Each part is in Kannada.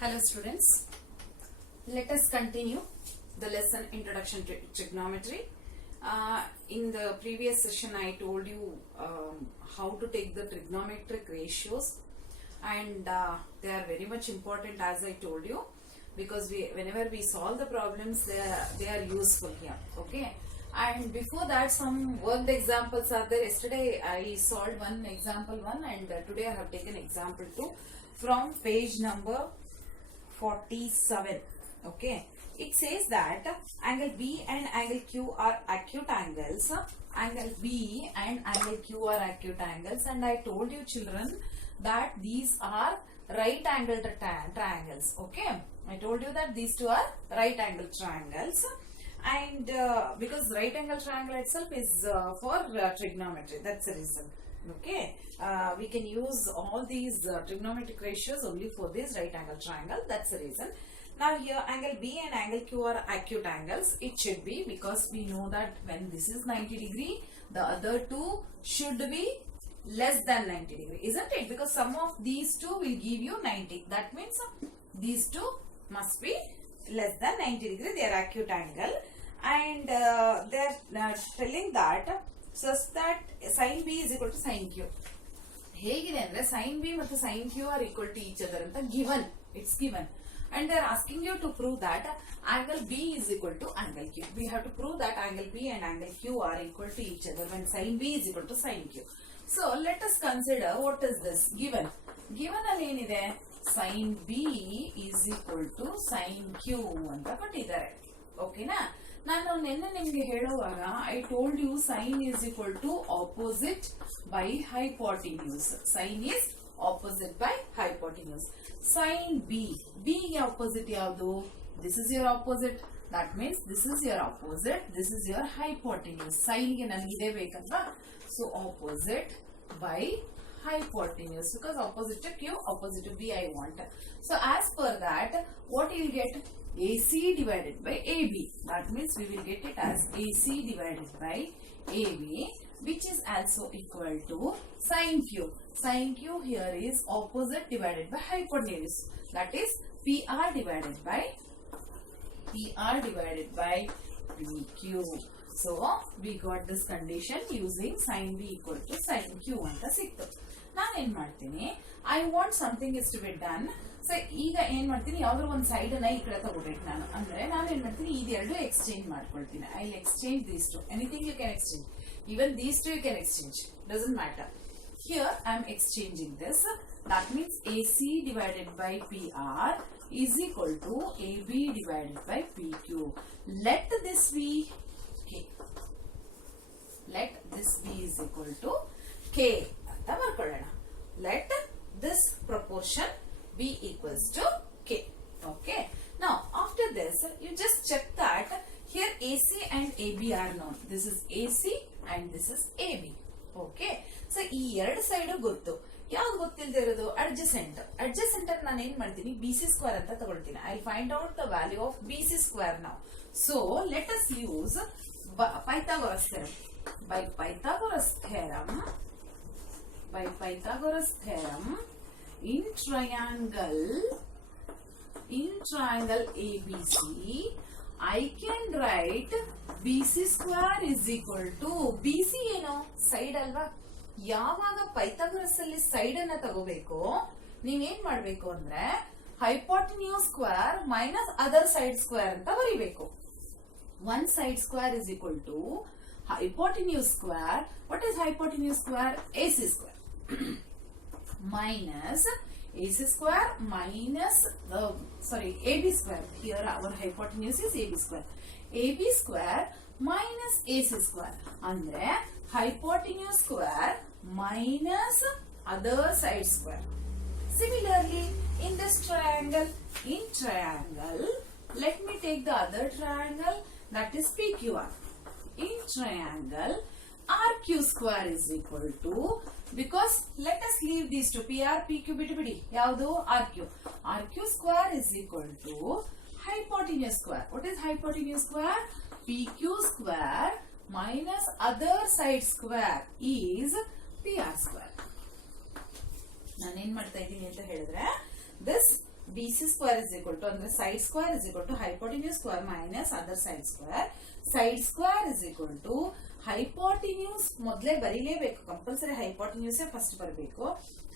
Hello students, let us continue the lesson Introduction to Trigonometry. In the previous session I told you how to take the trigonometric ratios, and they are very much important, as I told you, because whenever we solve the problems they are useful here. Okay, and before that some worked examples are there. Yesterday I solved one example 1 and today I have taken example 2 from page number 47. Okay, it says that angle B and angle Q are acute angles. Angle B and angle Q are acute angles, and I told you children that these are right angled triangles. Okay, I told you that these two are right angled triangles, and because right angle triangle itself is for trigonometry, that's the reason. Okay, we can use all these trigonometric ratios only for this right angle triangle, that's the reason. Now here angle B and angle Q are acute angles. It should be, because we know that when this is 90 degree, the other two should be less than 90 degree, isn't it? Because sum of these two will give you 90. That means these two must be less than 90 degree. They are acute angle, and they are telling that such that sin B is equal to sin Q. ಹೇಗಿದೆ ಅಂದ್ರೆ sin B ಮತ್ತು sin Q are equal to each other ಅಂತ given. It's given. And they are asking you to prove that angle B is equal to angle Q. We have to prove that angle B and angle Q are equal to each other when sin B is equal to sin Q. So let us consider what is this given. Given ಅಲ್ಲಿ ಏನಿದೆ, sin B is equal to sin Q ಅಂತ ಕೊಟ್ಟಿದ್ದಾರೆ. ಓಕೆನಾ? ನಾನು ನಿನ್ನೆ ನಿಮಗೆ ಹೇಳುವಾಗ I told you sine is equal to opposite by hypotenuse. Sine is opposite by hypotenuse. Sine B, B ಗೆ ಆಪೋಸಿಟ್ ಯಾವುದು? This is your opposite. That means this is your opposite, this is your hypotenuse. Sine ಗೆ ನನಗೆ ಇದೇ ಬೇಕಲ್ವಾ? So opposite by hypotenuse, because opposite to Q, opposite to B I want. So as per that, what you will get? AC divided by AB. That means we will get it as AC divided by AB, which is also equal to sin Q. Sin Q here is opposite divided by hypotenuse. That is PR divided by PQ. So we got this condition using sin B equal to sin Q ಅಂತ ಸಿಕ್ತು. ನಾನು ಏನ್ ಮಾಡ್ತೀನಿ, I want something is to be done. So ಈಗ ಏನ್ ಮಾಡ್ತೀನಿ, ಯಾವ್ದಾದ್ರು ಒಂದು ಸೈಡ್ ಅನ್ನ ಈ ಕಡೆ ತಗೋಬೇಕು ನಾನು. ಅಂದ್ರೆ ನಾನು ಏನ್ ಮಾಡ್ತೀನಿ, ಇದೆರಡು ಎಕ್ಸ್ಚೇಂಜ್ ಮಾಡ್ಕೊಳ್ತೀನಿ. I exchange these two. Anything you can exchange, even these two you can exchange, doesn't matter. Here I am exchanging this. That means AC divided by PR is equal to AB divided by PQ. Let this be K. Let this be is equal to K ಅಂತ ಬರ್ಕೊಳ್ಳೋಣ. Let this proportion be equals to K. Okay. Now after this you just check that here AC and AB are known. This is AC and this is AB. Okay. So ಈ ಎರಡು ಸೈಡ್ ಗೊತ್ತು. ಯಾವ್ದು ಗೊತ್ತಿಲ್ಲದೆ ಇರೋದು? ಅಡ್ಜಸೆಂಟ್. ಅಡ್ಜಸೆಂಟ್ ಅಂತ ನಾನು ಏನ್ ಮಾಡ್ತೀನಿ, BC ಸ್ಕ್ವೇರ್ ಅಂತ ತಗೊಳ್ತೀನಿ. I find out the value of BC square ನಾವು. So let us use Pythagoras theorem. By Pythagoras theorem, in triangle ABC, I can write BC square is equal to BC ಏನು? ಸೈಡ್ ಅಲ್ವಾ? ಯಾವಾಗ ಪೈಥಾಗರಸ್ ಅಲ್ಲಿ ಸೈಡ್ ಅನ್ನ ತಗೋಬೇಕು, ನೀವೇನ್ ಮಾಡ್ಬೇಕು ಅಂದ್ರೆ hypotenuse square minus other side square ಅಂತ ಬರೀಬೇಕು. One side square is equal to hypotenuse square. What is hypotenuse square? AC square minus AC square minus AB square. Here our hypotenuse is AB square. AB square minus AC square. Andre hypotenuse square minus other side square. Similarly, in this triangle, let me take the other triangle, that is PQR. In triangle, RQ square is equal to, because let us leave these two, PR, PQ, ಬಿಡಿ. ಯಾವುದು? RQ. RQ square is equal to hypotenuse square. What is hypotenuse square? PQ square minus other side square is PR square. ನಾನು ಏನ್ ಮಾಡ್ತಾ ಇದ್ದೀನಿ ಅಂತ ಹೇಳಿದ್ರೆ, this BC square is equal to ಅಂದ್ರೆ side square is equal to hypotenuse square minus other side square. Side square is equal to hypotenuse ಮೊದಲೇ ಬರೀಲೇಬೇಕು, ಕಂಪಲ್ಸರಿ hypotenuse ಫಸ್ಟ್ ಬರಬೇಕು.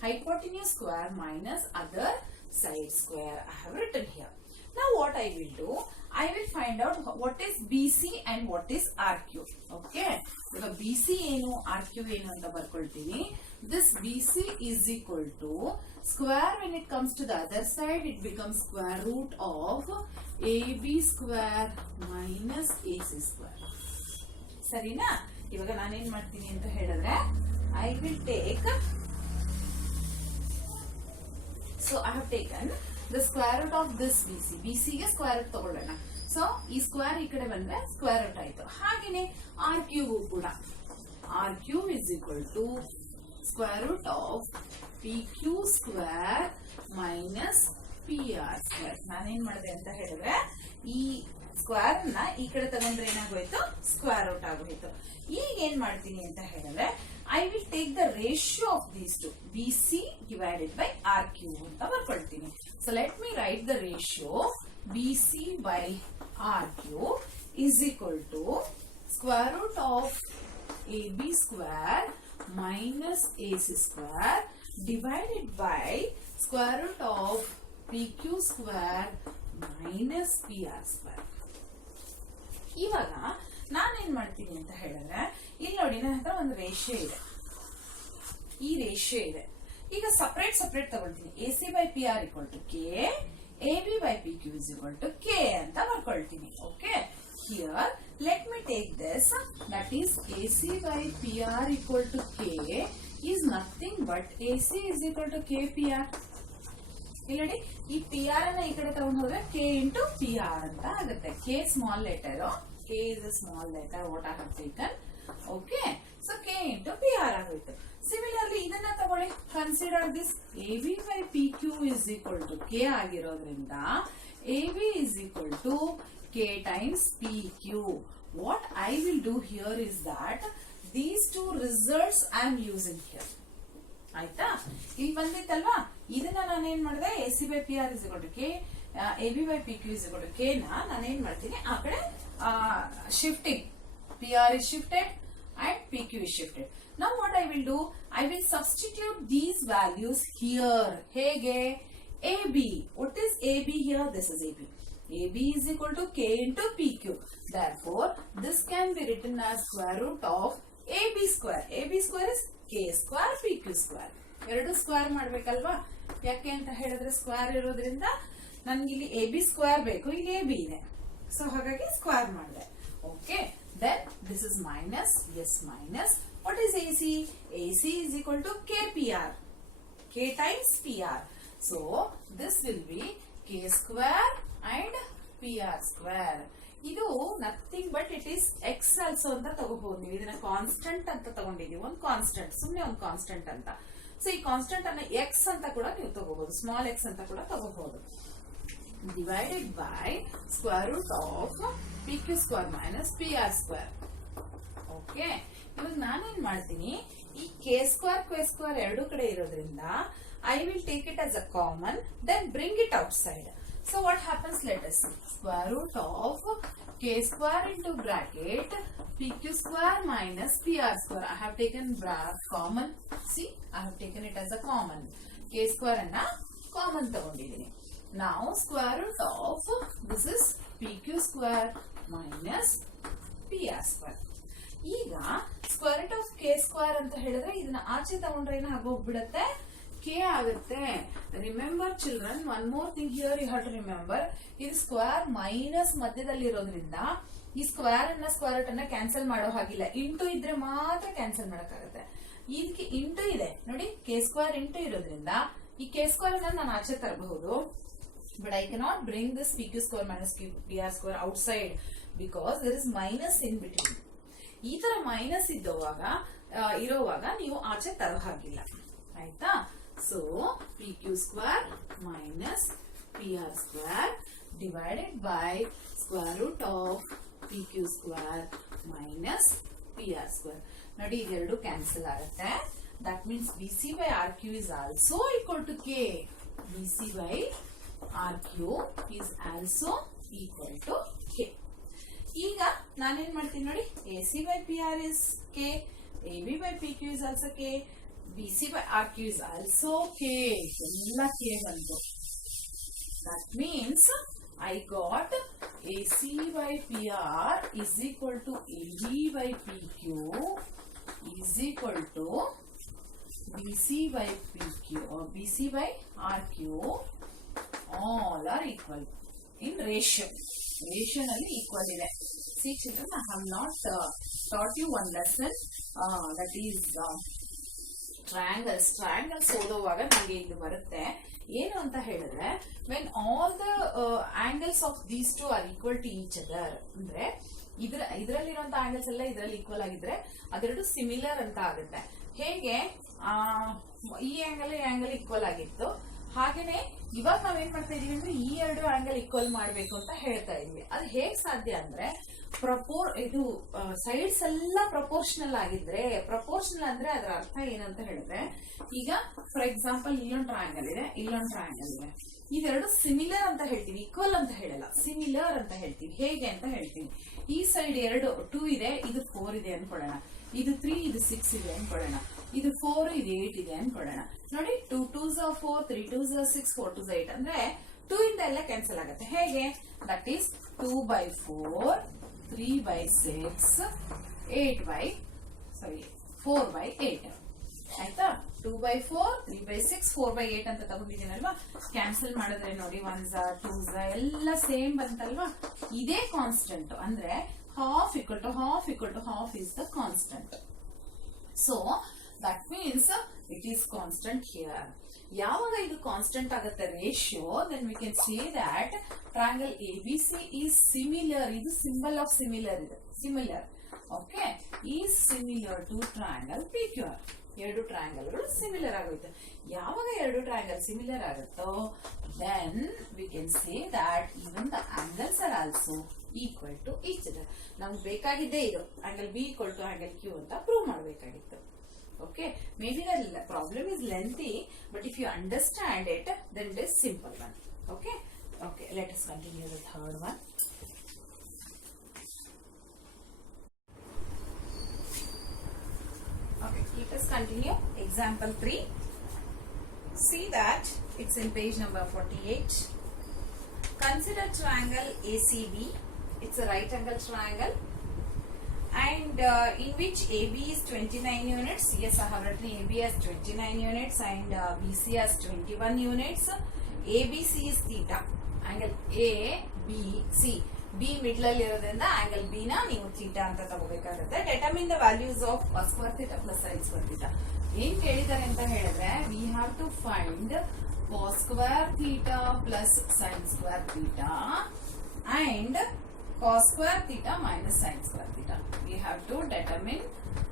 Hypotenuse square minus other side square. I have written here. Now what I will do, I will find out what is BC and what is RQ. Okay, ಈಗ BC ಏನು RQ ಏನು ಅಂತ ಬರ್ಕೊಳ್ತೀನಿ. This BC is equal to square, when it comes to the other side it becomes square root of AB square minus AC square. ಸರಿನಾ? ಇವಾಗ ನಾನೇನ್ ಮಾಡ್ತೀನಿ ಅಂತ ಹೇಳಿದ್ರೆ I will take, so I have taken the square root of this BC. BC ಗೆ ಸ್ಕ್ವೇರ್ ರೂಟ್ ತಗೊಳ್ಳೋಣ. ಸೊ ಈ ಸ್ಕ್ವೇರ್ ಈ ಕಡೆ ಬಂದ್ರೆ ಸ್ಕ್ವೇರ್ ರೂಟ್ ಆಯ್ತು. ಹಾಗೇನೆ RQ ಗೂ ಕೂಡ RQ is equal to square root of PQ square minus PR square. ನಾನೇನ್ ಮಾಡಿದೆ ಅಂತ ಹೇಳಿದ್ರೆ ಈ ಸ್ಕ್ವೇರ್ ನ ಈ ಕಡೆ ತಗೊಂಡ್ರೆ ಏನಾಗೋಯ್ತು, ಸ್ಕ್ವೇರ್ ರೂಟ್ ಆಗೋಯ್ತು. ಈಗ ಏನ್ ಮಾಡ್ತೀನಿ ಅಂತ ಹೇಳಿದ್ರೆ I will take the ratio of these two, BC divided by RQ ಅಂತ ಬರ್ಕೊಳ್ತೀನಿ. So let me write the ratio. BC by RQ is equal to square root of AB square minus AC square divided by square root of PQ square minus PR square. ಇವಾಗ ನಾನೇನ್ ಮಾಡ್ತೀನಿ ಅಂತ ಹೇಳಿದ್ರೆ ಇಲ್ಲಿ ನೋಡಿ ನನ್ನ ಹತ್ರ ಒಂದು ರೇಷಿಯೋ ಇದೆ, ಈ ರೇಷಿಯೋ ಇದೆ. ಈಗ ಸಪರೇಟ್ ಸಪರೇಟ್ ತಗೊಳ್ತೀನಿ. AC by PR equal to K, AB by PQ is equal to K ಅಂತ ಬರ್ಕೊಳ್ತೀನಿ. Okay, here let me take this, that is AC by PR equal to K is nothing but AC is equal to KPR. ಇಲ್ಲಿ ನೋಡಿ, ಈ PR ಅನ್ನ ಈ ಕಡೆ ತಗೊಂಡು ಹೋದ್ರೆ K into PR ಅಂತ ಆಗುತ್ತೆ. K small letter, K is a small letter what I have taken. Okay, so K into PR ಆಗೋಯ್ತು. ಸಿಮಿಲರ್ಲಿ ಇದನ್ನ ತಗೊಳ್ಳಿ, consider this AB by PQ is equal to K ಆಗಿರೋದ್ರಿಂದ AB is equal to K times PQ. What I will do here is that these two results I am using here. ಆಯ್ತಾ? ಇಲ್ಲಿ ಬಂದಿತ್ತಲ್ವಾ, ಇದನ್ನ ನಾನೇನ್ ಮಾಡಿದೆ, AC by PR is equal to K, AB by PQ is equal to K ನ ನಾನೇನ್ ಮಾಡ್ತೀನಿ, ಆ ಕಡೆ shifting, PR is shifted and PQ is shifted. Now what I will do, I will substitute these values here. ಹೇಗೆ? AB, what is AB here? This is AB. AB is equal to K into PQ. Therefore, this can be written as square root of AB square. AB square is K square PQ square. ಎರಡು ಸ್ಕ್ವೇರ್ ಮಾಡ್ಬೇಕಲ್ವಾ? ಯಾಕೆ ಅಂತ ಹೇಳಿದ್ರೆ ಸ್ಕ್ವೇರ್ ಇರೋದ್ರಿಂದ ನನ್ಗಿಲ್ಲಿ AB ಸ್ಕ್ವೇರ್ ಬೇಕು, ಇಲ್ಲಿ AB ಇದೆ, ಸೊ ಹಾಗಾಗಿ ಸ್ಕ್ವೇರ್ ಮಾಡಿದೆ. Okay, then this is minus, yes minus. What is AC? AC is equal to KPR, K times PR. So this will be K square and PR square. ಇದು nothing but it is X also ಅಂತ ತಗೋಬಹುದು. ನೀವು ಇದನ್ನ ಕಾನ್ಸ್ಟೆಂಟ್ ಅಂತ ತಗೊಂಡಿದೀವಿ, ಒಂದು ಕಾನ್ಸ್ಟೆಂಟ್, ಸುಮ್ನೆ ಒಂದು ಕಾನ್ಸ್ಟೆಂಟ್ ಅಂತ. ಸೊ ಈ ಕಾನ್ಸ್ಟೆಂಟ್ ಅನ್ನ ಎಕ್ಸ್ ಅಂತ ಕೂಡ ನೀವು ತಗೋಬಹುದು, ಸ್ಮಾಲ್ ಎಕ್ಸ್ ಅಂತ ಕೂಡ ತಗೋಬಹುದು. Divided by square root of PQ square minus PR square. Okay, ಇವಾಗ ನಾನೇನ್ ಮಾಡ್ತೀನಿ, ಈ K ಸ್ಕ್ವೇರ್ ಎರಡು ಕಡೆ ಇರೋದ್ರಿಂದ I will take it as a common, then bring it outside. So what happens, let us see. Square root of K square into bracket PQ square minus PR square. I have taken common. See, I have taken it as a common. K square anna common ತಗೊಂಡಿದ್ದೀನಿ. Now square root of this is PQ square minus PR square. ಈಗ square root of K square ಅಂತ ಹೇಳಿದ್ರೆ ಇದನ್ನ ಆಚೆ ತಗೊಂಡ್ರೆ ಏನು ಆಗೋಗ್ಬಿಡುತ್ತೆ, K ಆಗುತ್ತೆ. Remember children, one more thing here you have to remember, ಇದು ಸ್ಕ್ವೇರ್ ಮೈನಸ್ ಮಧ್ಯದಲ್ಲಿ ಇರೋದ್ರಿಂದ ಈ ಸ್ಕ್ವೇರ್ ಅನ್ನ ಸ್ಕ್ವೇರ್ ರೂಟ್ ಅನ್ನ ಕ್ಯಾನ್ಸಲ್ ಮಾಡೋ ಹಾಗಿಲ್ಲ, ಇಂಟು ಇದ್ರೆ ಮಾತ್ರ ಕ್ಯಾನ್ಸಲ್ ಮಾಡಕ್ಕಾಗುತ್ತೆ. ಇದಕ್ಕೆ ಇಂಟು ಇದೆ ನೋಡಿ, K ಸ್ಕ್ವೇರ್ ಇಂಟು ಇರೋದ್ರಿಂದ ಈ K ಸ್ಕ್ವೇರ್ ಅನ್ನ ನಾನು ಆಚೆ ತರಬಹುದು, but I cannot bring this PQ square minus PR square outside because there is minus in between. ಈ ತರ ಮೈನಸ್ ಇರೋವಾಗ ನೀವು ಆಚೆ ತರೋ ಹಾಗಿಲ್ಲ, ಆಯ್ತಾ? So PQ square minus PR square divided by square root of PQ square minus PR square. ನೋಡಿ ಇದೆರಡು ಕ್ಯಾನ್ಸಲ್ ಆಗುತ್ತೆ. That means BC by RQ is also equal to K. BC by RQ is also equal to K. ಈಗ ನಾನೇನ್ ಮಾಡ್ತೀನಿ ನೋಡಿ, AC by PR is K, AB by PQ is also K, BC by RQ is also K. ಎಲ್ಲ K ಬಂತು. That means I got AC by PR is equal to AB by PQ is equal to BC by PQ or BC by RQ. All are equal in ratio. Ratio nalli equal ide. See children, I have not taught you one lesson that is triangles. Triangles ಓದುವಾಗ ನನಗೆ ಇದು ಬರುತ್ತೆ. ಏನು ಅಂತ ಹೇಳಿದ್ರೆ, when all the angles of these two are equal to each other, ಅಂದ್ರೆ ಇದರಲ್ಲಿರುವಂತ ಆಂಗಲ್ಸ್ ಎಲ್ಲ ಇದರಲ್ಲಿ ಈಕ್ವಲ್ ಆಗಿದ್ರೆ ಅದೆರಡು ಸಿಮಿಲರ್ ಅಂತ ಆಗುತ್ತೆ. ಹೇಗೆ ಈ ಆಂಗಲ್ ಈಕ್ವಲ್ ಆಗಿತ್ತು, ಹಾಗೇನೆ ಇವಾಗ ನಾವೇನ್ ಮಾಡ್ತಾ ಇದೀವಿ ಅಂದ್ರೆ ಈ ಎರಡು ಆಂಗಲ್ ಈಕ್ವಲ್ ಮಾಡ್ಬೇಕು ಅಂತ ಹೇಳ್ತಾ ಇದೀವಿ. ಅದು ಹೇಗ್ ಸಾಧ್ಯ ಅಂದ್ರೆ, ಇದು ಸೈಡ್ಸ್ ಎಲ್ಲ ಪ್ರಪೋರ್ಷನಲ್ ಆಗಿದ್ರೆ, ಪ್ರಪೋರ್ಷನಲ್ ಅಂದ್ರೆ ಅದರ ಅರ್ಥ ಏನಂತ ಹೇಳಿದ್ರೆ, ಈಗ ಫಾರ್ ಎಕ್ಸಾಂಪಲ್ ಇಲ್ಲೊಂದು ಟ್ರಯಾಂಗಲ್ ಇದೆ, ಇಲ್ಲೊಂದು ಟ್ರಯಾಂಗಲ್ ಇದೆ, ಇದೆರಡು ಸಿಮಿಲರ್ ಅಂತ ಹೇಳ್ತೀವಿ, ಈಕ್ವಲ್ ಅಂತ ಹೇಳಲ್ಲ, ಸಿಮಿಲರ್ ಅಂತ ಹೇಳ್ತೀವಿ. ಹೇಗೆ ಅಂತ ಹೇಳ್ತೀವಿ, ಈ ಸೈಡ್ 2 ಇದೆ, ಇದು 4 ಇದೆ ಅನ್ಕೊಳ್ಳೋಣ, ಇದು 3, ಇದು 6 ಇದೆ ಅನ್ಕೊಳ್ಳೋಣ, ಇದು 4, ಇದು 8 ಇದೆ ಅನ್ಕೊಳ್ಳೋಣ. ನೋಡಿ, 2 2s are 4, 3 2s are 6, 4 2s are 8 ಅಂದ್ರೆ 2 ಇಂದ ಎಲ್ಲ ಕ್ಯಾನ್ಸಲ್ ಆಗುತ್ತೆ. ಹೇಗೆ? That is 2 by 4, 3 by 6, 4 by 8 ಆಯ್ತಾ. 2 by 4, 3 by 6, 4 by 8 ಅಂತ ತಗೊಂಡಿದ್ದೀನಲ್ವಾ. ಕ್ಯಾನ್ಸಲ್ ಮಾಡಿದ್ರೆ ನೋಡಿ 1s 2s ಎಲ್ಲ ಸೇಮ್ ಬಂತಲ್ವಾ. ಇದೇ ಕಾನ್ಸ್ಟೆಂಟ್ ಅಂದ್ರೆ half equal to half is the constant. So that means it is constant here. ಯಾವಾಗ ಇದು ಕಾನ್ಸ್ಟೆಂಟ್ ಆಗುತ್ತೆ ratio, then we can say that triangle ABC is similar. ಇದು ಸಿಂಬಲ್ ಆಫ್ ಸಿಮಿಲರ್ ಇದೆ, similar. Okay, is similar to triangle PQR. ಎರಡು ಟ್ರಯಾಂಗಲ್ಗಳು ಸಿಮಿಲರ್ ಆಗೋಯ್ತು. ಯಾವಾಗ ಎರಡು ಟ್ರಯಾಂಗಲ್ ಸಿಮಿಲರ್ ಆಗುತ್ತೋ, then we can say that even the angles are also equal to each other. ನಮ್ಗೆ ಬೇಕಾಗಿದ್ದೇ ಇದು, angle B equal to angle Q ಅಂತ ಪ್ರೂವ್ ಮಾಡಬೇಕಾಗಿತ್ತು. Okay, maybe the problem is lengthy, but if you understand it, then it is simple one. Okay, let us continue the third one. Okay, let us continue. Example 3. See that it's in page number 48. Consider triangle ACB. It's a right angle triangle. And in which AB is 29 units. Yes, I have written AB as 29 units and BC as 21 units. ABC is theta. Angle ABC. B middle ಅಲ್ಲಿ ಇರೋದ್ರಿಂದ angle B ನ ನೀವು theta ಅಂತ ತಗೋಬೇಕಾಗುತ್ತೆ. Determine the values of cos square theta plus sin square theta. ಏನ್ ಕೇಳಿದ್ದಾರೆ ಅಂತ ಹೇಳಿದ್ರೆ, we have to find cos square theta plus sin square theta and cos square theta minus sin square theta. We have to determine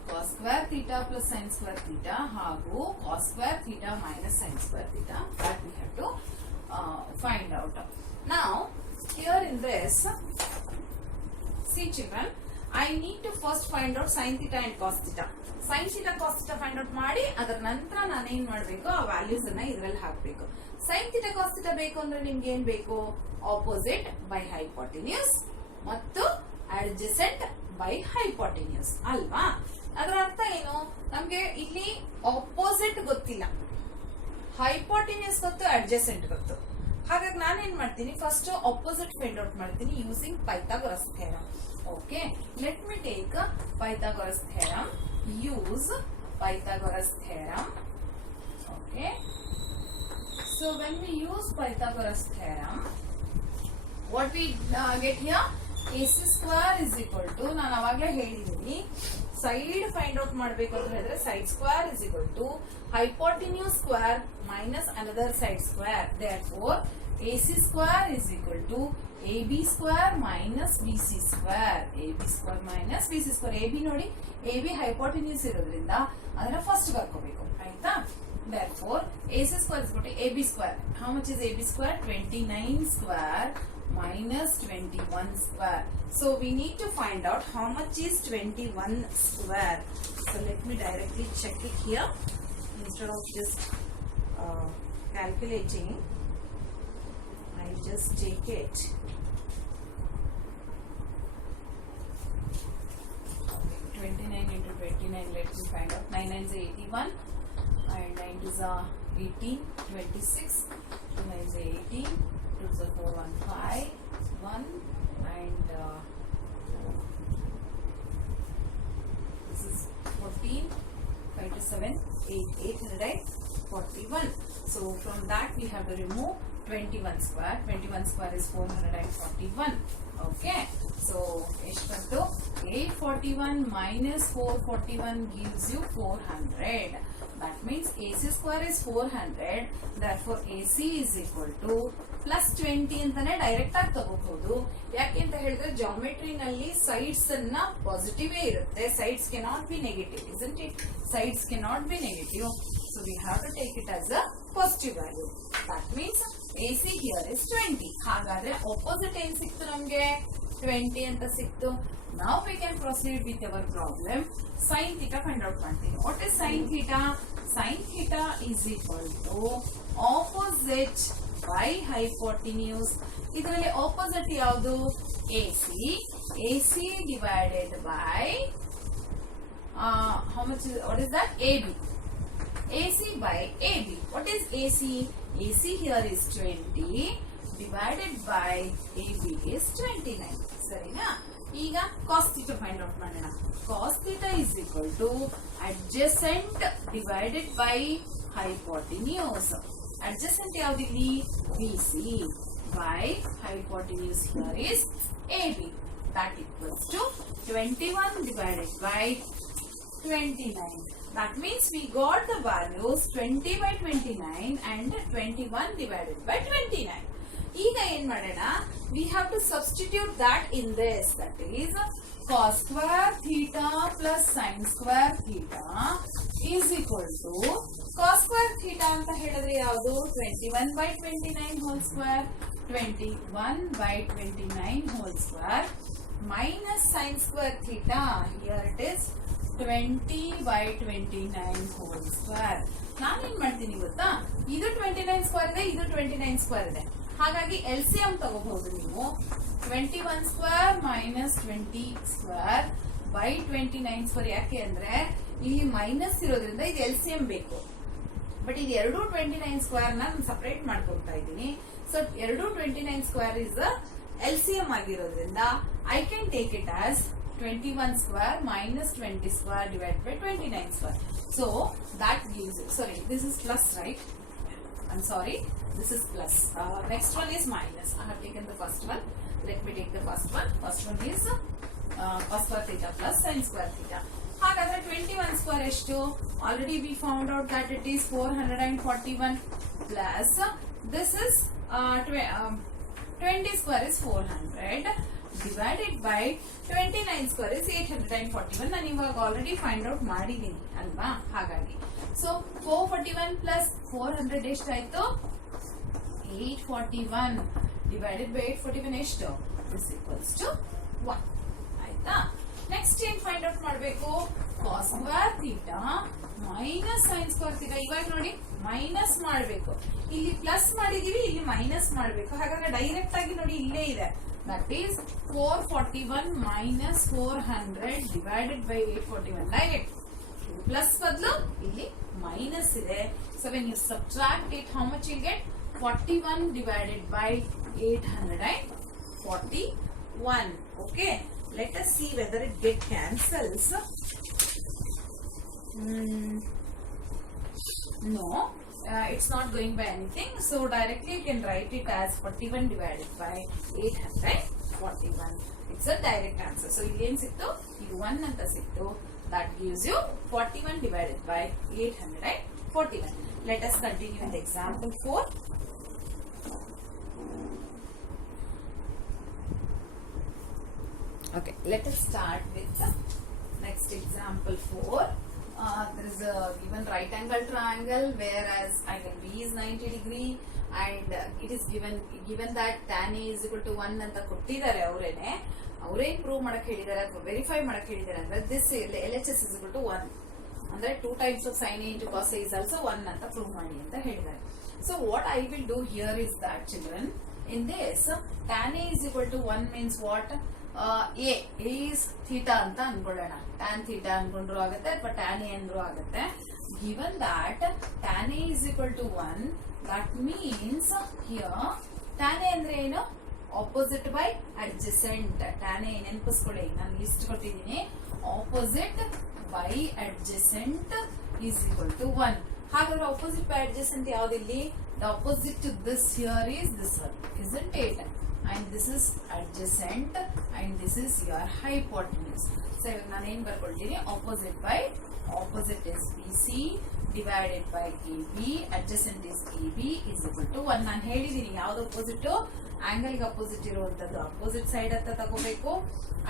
cos square theta plus sin square theta ಹಾಗೂ cos square theta minus sin square theta. That we have to find out. Now, here in this, see children, I need to first find out sin theta and cos theta. Sin theta cos theta find out ಮಾಡಿ ಅದರ ನಂತರ ನಾನು ಏನ್ ಮಾಡಬೇಕು, ಆ ವ್ಯಾಲ್ಯೂಸ್ ಅನ್ನ ಇದರಲ್ಲಿ ಹಾಕಬೇಕು. sin theta cos theta ಬೇಕು ಅಂದ್ರೆ ನಿಮ್ಗೆ ಏನ್ ಬೇಕು, ಆಪೋಸಿಟ್ ಬೈ ಹೈಪೋಟೆನ್ಯೂಸ್ ಮತ್ತು ಅಡ್ಜಸೆಂಟ್ ಬೈ ಹೈಪೋಟೆನ್ಯೂಸ್ ಅಲ್ವಾ. ಅದರ ಅರ್ಥ ಏನು, ನಮ್ಗೆ ಇಲ್ಲಿ ಆಪೋಸಿಟ್ ಗೊತ್ತಿಲ್ಲ, ಹೈಪೋಟೆನ್ಯೂಸ್ ಗೊತ್ತು, ಅಡ್ಜಸೆಂಟ್ ಗೊತ್ತು. ಹಾಗಾಗಿ ನಾನೇನ್ ಮಾಡ್ತೀನಿ, ಫಸ್ಟ್ ಆಪೋಸಿಟ್ ಫೈಂಡ್ ಔಟ್ ಮಾಡ್ತೀನಿ using Pythagoras theorem. Okay, let me take Pythagoras theorem. Use Pythagoras theorem. Okay, so when we use Pythagoras theorem, what we get here, AC square is equal to, ನಾನು ಅವಾಗಲೇ ಹೇಳಿದ್ದೀನಿ, ಸೈಡ್ ಫೈಂಡ್ ಔಟ್ ಮಾಡಬೇಕು ಅಂತ ಹೇಳಿದ್ರೆ side square is equal to hypotenuse square minus another side square. therefore AC square is equal to AB square minus BC square. AB square minus BC square. AB ನೋಡಿ, AB ಹೈಪೋಟೆನ್ಯೂಸ್ ಇರೋದ್ರಿಂದ ಅದನ್ನ ಫಸ್ಟ್ ಬರ್ಕೋಬೇಕು, ಆಯ್ತಾ. therefore AC square is equal to AB square. How much is AB square? 29 square minus 21 square. So we need to find out how much is 21 square. So let me directly check it here instead of just calculating. I just take it. 29 into 29, let me find out. 9 9s are 81 and 9 2s are 18, 26, 2 9s are 18, 2s are 4, 1, 5, 1 and this is 14, 5 to 7, 8, 841. So from that we have to remove 21 square. 21 square is 441. Okay. So, 841 minus 441 gives you 400. That means AC square is 400. Therefore, AC is equal to plus 20 ಅಂತಾನೆ ಡೈರೆಕ್ಟ್ ಆಗಿ ತಗೋಬಹುದು. ಯಾಕೆ ಅಂತ ಹೇಳಿದ್ರೆ ಜಾಮೆಟ್ರಿ ನಲ್ಲಿ ಸೈಡ್ಸ್ ಅನ್ನ ಪಾಸಿಟಿವ್ ಇರುತ್ತೆ. Sides cannot be negative, isn't it? Sides cannot be negative. So, we have to take it as a positive value. That means AC here is 20. ಹಾಗಾದ್ರೆ opposite ಏನ್ ಸಿಕ್ತು ನಮ್ಗೆ? 20 ಅಂತ ಸಿಕ್ತು. Now we can proceed with our problem. Sin theta find out ಮಾಡ್ತೀನಿ. What is sin theta? Sin theta is equal to opposite by hypotenuse. ಇದರಲ್ಲಿ opposite ಯಾವುದು? AC. AC divided by how much is, what is that? AB. AC by AB. What is AC? AC here is 20 divided by AB is 29. ಸರಿನಾ? ಈಗ cos theta find out ಮಾಡೋಣ. Cos theta is equal to adjacent divided by hypotenuse. Adjacent ಯಾವ್ದಿಲ್ಲಿ? BC by hypotenuse here is AB. That equals to 21 divided by 29. That means we got the values 20 by 29 and 21 divided by 29. ಈಗ ಏನ್ ಮಾಡೋಣ? We have to substitute that in this. That is cos square theta plus sin square theta is equal to cos square theta ಅಂತ ಹೇಳಿದ್ರೆ ಯಾವುದು? 21 by 29 whole square, 21 by 29 whole square minus sin square theta. Here it is 20 by 29 whole square. ನಾನೇನ್ ಮಾಡ್ತೀನಿ ಗೊತ್ತಾ? ಇದು 29 ಸ್ಕ್ವೇರ್ ಇದೆ, ಇದು 29 ಸ್ಕ್ವೇರ್ ಇದೆ. ಹಾಗಾಗಿ LCM ತಗೋಬಹುದು ನೀವು. 21 square minus 20 square by 29 square. ಯಾಕೆ ಅಂದ್ರೆ ಇಲ್ಲಿ ಮೈನಸ್ ಇರೋದ್ರಿಂದ ಇದು LCM ಬೇಕು. ಬಟ್ ಇದು ಎರಡು 29 ಸ್ಕ್ವೇರ್ ನಾನು ಸಪರೇಟ್ ಮಾಡ್ಕೊಳ್ತಾ ಇದ್ದೀನಿ. ಸೊ ಎರಡು 29 ಸ್ಕ್ವೇರ್ ಇಸ್ LCM ಆಗಿರೋದ್ರಿಂದ I can take it as 21 square minus 20 square divided by 29 square. So that gives it. Sorry, this is plus, right? I'm sorry, this is plus. Next one is minus. I have taken the first one. Let me take the first one. First one is cos square theta plus sin square theta. ಹಾಗಾದ್ರೆ 21 square ಎಷ್ಟು? Already we found out that it is 441 plus this is 20 square is 400 divided by 29 square is 841. ನಾನು ಇವಾಗ ಆಲ್ರೆಡಿ ಫೈಂಡ್ ಔಟ್ ಮಾಡಿದ್ದೀನಿ ಅಲ್ವಾ? ಹಾಗಾಗಿ ಸೊ 441 ಪ್ಲಸ್ 400 ಎಷ್ಟಾಯ್ತು? 841 divided by 841 ಎಷ್ಟು? This equals to 1. ಆಯ್ತಾ? ನೆಕ್ಸ್ಟ್ ಏನ್ ಫೈಂಡ್ ಔಟ್ ಮಾಡಬೇಕು? cos square theta minus sin square theta. ಇವಾಗ ನೋಡಿ ಮೈನಸ್ ಮಾಡಬೇಕು. ಇಲ್ಲಿ ಪ್ಲಸ್ ಮಾಡಿದೀವಿ, ಇಲ್ಲಿ ಮೈನಸ್ ಮಾಡಬೇಕು. ಹಾಗಾದ್ರೆ ಡೈರೆಕ್ಟ್ ಆಗಿ ನೋಡಿ ಇಲ್ಲೇ ಇದೆ. That is 441 minus 400 divided by 841. Direct. Plus ಬದಲು ಇಲ್ಲಿ minus ಇದೆ. So when you subtract it, how much you get? 41 divided by 841. Okay. Let us see whether it get cancels. No. It's not going by anything. So directly you can write it as 41 divided by 841. It's a direct answer. So ಇಲ್ಲಿ ಏನ್ ಸಿಕ್ತು? ಇದು 1 ಅಂತ ಸಿಕ್ತು. That gives you 41 divided by 841. Let us continue with example 4. Okay, let us start with the next example 4. There is a given right angle triangle whereas angle B is 90 degree and it is given that tan A is equal to 1 ಅಂತ ಕೊಟ್ಟಿದ್ದಾರೆ. ಅವರೇ ಪ್ರೂವ್ ಮಾಡಕ್ಕೆ ಹೇಳಿದ್ದಾರೆ ಅಥವಾ ವೆರಿಫೈ ಮಾಡಕ್ಕೆ ಹೇಳಿದ್ದಾರೆ ಅಂದ್ರೆ this LHS is equal to 1 ಅಂದ್ರೆ 2 times of sin A into cos A is also 1 ಅಂತ ಪ್ರೂವ್ ಮಾಡಿ ಅಂತ ಹೇಳಿದ್ದಾರೆ. So what I will do here is that children, In this, tan A is equal to 1 means what? A is theta ಅಂತ ಅನ್ಕೊಳ್ಳೋಣ. tan theta ಅನ್ಕೊಂಡ್ರು ಆಗುತ್ತೆ ಅಥವಾ tan A ಅಂದ್ರೂ ಆಗುತ್ತೆ. Given that tan A is equal to 1, that means here tan A ಅಂದ್ರೆ ಏನು? Opposite by adjacent. tan A ನೆನಪಿಸ್ಕೊಳ್ಳಿ, ನಾನು ಲಿಸ್ಟ್ ಕೊಟ್ಟಿದ್ದೀನಿ. Opposite by adjacent is equal to 1. ಹಾಗಾದ್ರೆ opposite by adjacent ಯಾವ್ದಿಲ್ಲಿ? The opposite to this here is this one, isn't it? And this is adjacent and this is your hypotenuse. So ಇವಾಗ ನಾನು ಏನ್ ಬರ್ಕೊಳ್ತೀನಿ? Opposite is BC divided by AB, adjacent is AB is equal to 1. ನಾನು ಹೇಳಿದೀನಿ ಯಾವ್ದು opposite? Angle ಗೆ opposite ಇರುವಂತದ್ದು opposite side ಅಂತ ತಗೋಬೇಕು.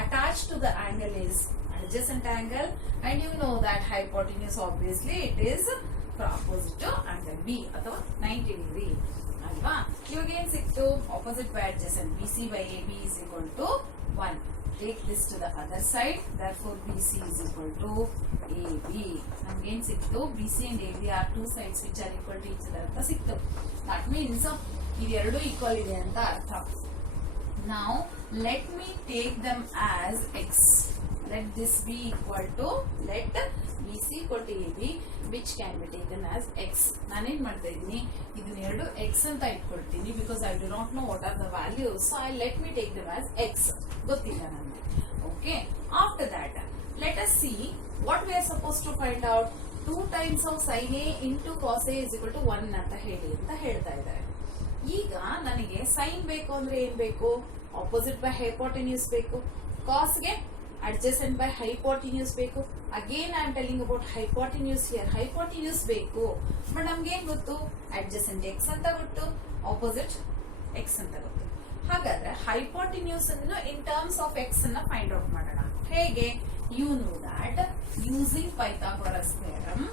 Attached to the angle is adjacent angle, and you know that hypotenuse obviously it is opposite to angle B ಅಥವಾ 90 degree ಅಲ್ವಾ. ಇವಾಗ ಏನ್ ಸಿಕ್ತು? opposite by adjacent BC by AB is equal to 1. Take this to the other side, therefore BC is equal to AB. ನಮ್ಗೆ ಏನ್ ಸಿಕ್ತು? BC and AB are two sides which are equal to each other ಅಂತ ಸಿಕ್ತು. That means ಇದೆರಡು ಈಕ್ವಲ್ ಇದೆ ಅಂತ ಅರ್ಥ. Now let me take them as x. Let this be equal to, let BC equal to AB, which can be taken as x. ನಾನೇನ್ ಮಾಡ್ತಾ ಇದ್ದೀನಿ? ಇದನ್ನ ಎರಡು x ಅಂತ ಇಟ್ಕೊಳ್ತೀನಿ because I do not know what are the values, so I let me take them as x. ಗೊತ್ತಿಲ್ಲ ನನಗೆ. Okay. After that, let us see what we are supposed to find out. 2 times of sin A into cos A is equal to 1 ಅಂತ ಹೇಳ್ತಾ ಇದ್ದಾರೆ. ಈಗ ನನಗೆ ಸೈನ್ ಬೇಕು ಅಂದ್ರೆ ಏನ್ ಬೇಕು? ಆಪೋಸಿಟ್ ಬೈ ಹೈಪೋಟೆನ್ಯೂಸ್ ಬೇಕು. ಕಾಸ್ಗೆ adjacent by hypotenuse ಬೇಕು. Again I am telling about hypotenuse here. Hypotenuse ಬೇಕು, ಬಟ್ ನಮ್ಗೆ ಏನ್ ಗೊತ್ತು? adjacent x ಅಂತ ಗೊತ್ತು, opposite x ಅಂತ ಗೊತ್ತು. ಹಾಗಾದ್ರೆ ಹೈಪೋಟೆನ್ಯೂಸ್ ಅನ್ನು ಇನ್ ಟರ್ಮ್ಸ್ ಆಫ್ x ಅನ್ನ ಫೈಂಡ್ ಔಟ್ ಮಾಡೋಣ. ಹೇಗೆ? You know that using Pythagoras theorem,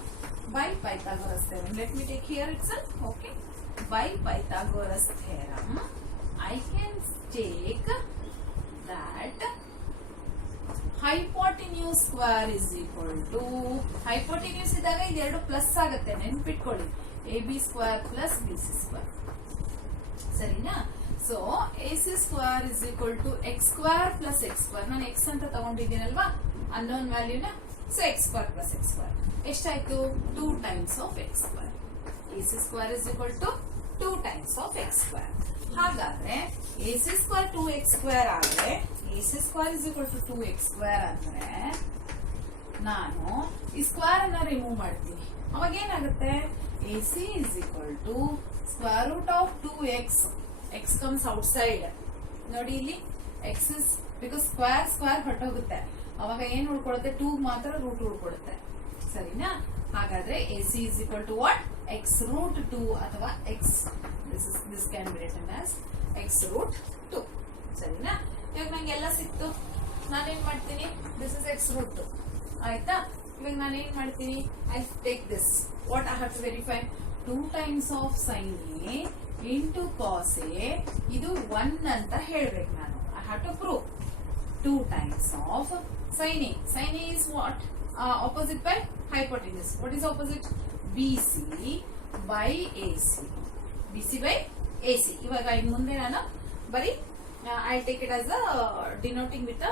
by Pythagoras theorem. Let me take here itself. Okay. By Pythagoras theorem, I can take that hypotenuse square is equal to, hypotenuse ಇದ್ದಾಗ ಇದೆರಡು ಪ್ಲಸ್ ಆಗುತ್ತೆ, ನೆನ್ಪಿಟ್ಕೊಳ್ಳಿ. AB square plus BC square. ಸರಿನಾ? So AC square is equal to x square plus x square. ನಾನು x ಅಂತ ತಗೊಂಡಿದ್ದೀನಲ್ವಾ ಅನ್ನೋನ್ ವ್ಯಾಲ್ಯೂನ. So x square plus x square ಎಷ್ಟಾಯ್ತು? 2 times of x square. AC square is equal to 2 times of x square. ಹಾಗಾದ್ರೆ AC square 2x square ಆದ್ರೆ AC square is equal to 2x square ಅಂದ್ರೆ ನಾನು ಈ ಸ್ಕ್ವೇರ್ ಅನ್ನ ರಿಮೂವ್ ಮಾಡ್ತೀನಿ. ಅವಾಗ ಏನಾಗುತ್ತೆ? AC is equal to square root of 2x. x comes outside. ನೋಡಿ ಇಲ್ಲಿ x is, because ಸ್ಕ್ವೇರ್ ಹೊರಟೋಗುತ್ತೆ, ಅವಾಗ ಏನ್ ಉಳ್ಕೊಳುತ್ತೆ? 2 ಮಾತ್ರ ರೂಟ್ ಉಳ್ಕೊಳುತ್ತೆ. ಸರಿನಾ? ಹಾಗಾದ್ರೆ AC is equal to what? x root 2 ಅಥವಾ x, this can be written as x root 2. ಸರಿನಾ? ಇವಾಗ ನಂಗೆ ಎಲ್ಲ ಸಿಕ್ತು. ನಾನೇನ್ ಮಾಡ್ತೀನಿ? this is x root 2. ಆಯ್ತಾ? ಇವಾಗ ನಾನೇನ್ ಮಾಡ್ತೀನಿ? I take this. What I have to verify? 2 times of sin A into cos A, ಇದು 1 ಅಂತ ಹೇಳ್ಬೇಕು ನಾನು. I have to prove 2 times of sin A. Sin A is what? Opposite by hypotenuse. What is opposite? BC by AC. BC by AC. ಇವಾಗ ಇನ್ನು ಮುಂದೆ ನಾನು ಬರೀ I take it as a denoting with the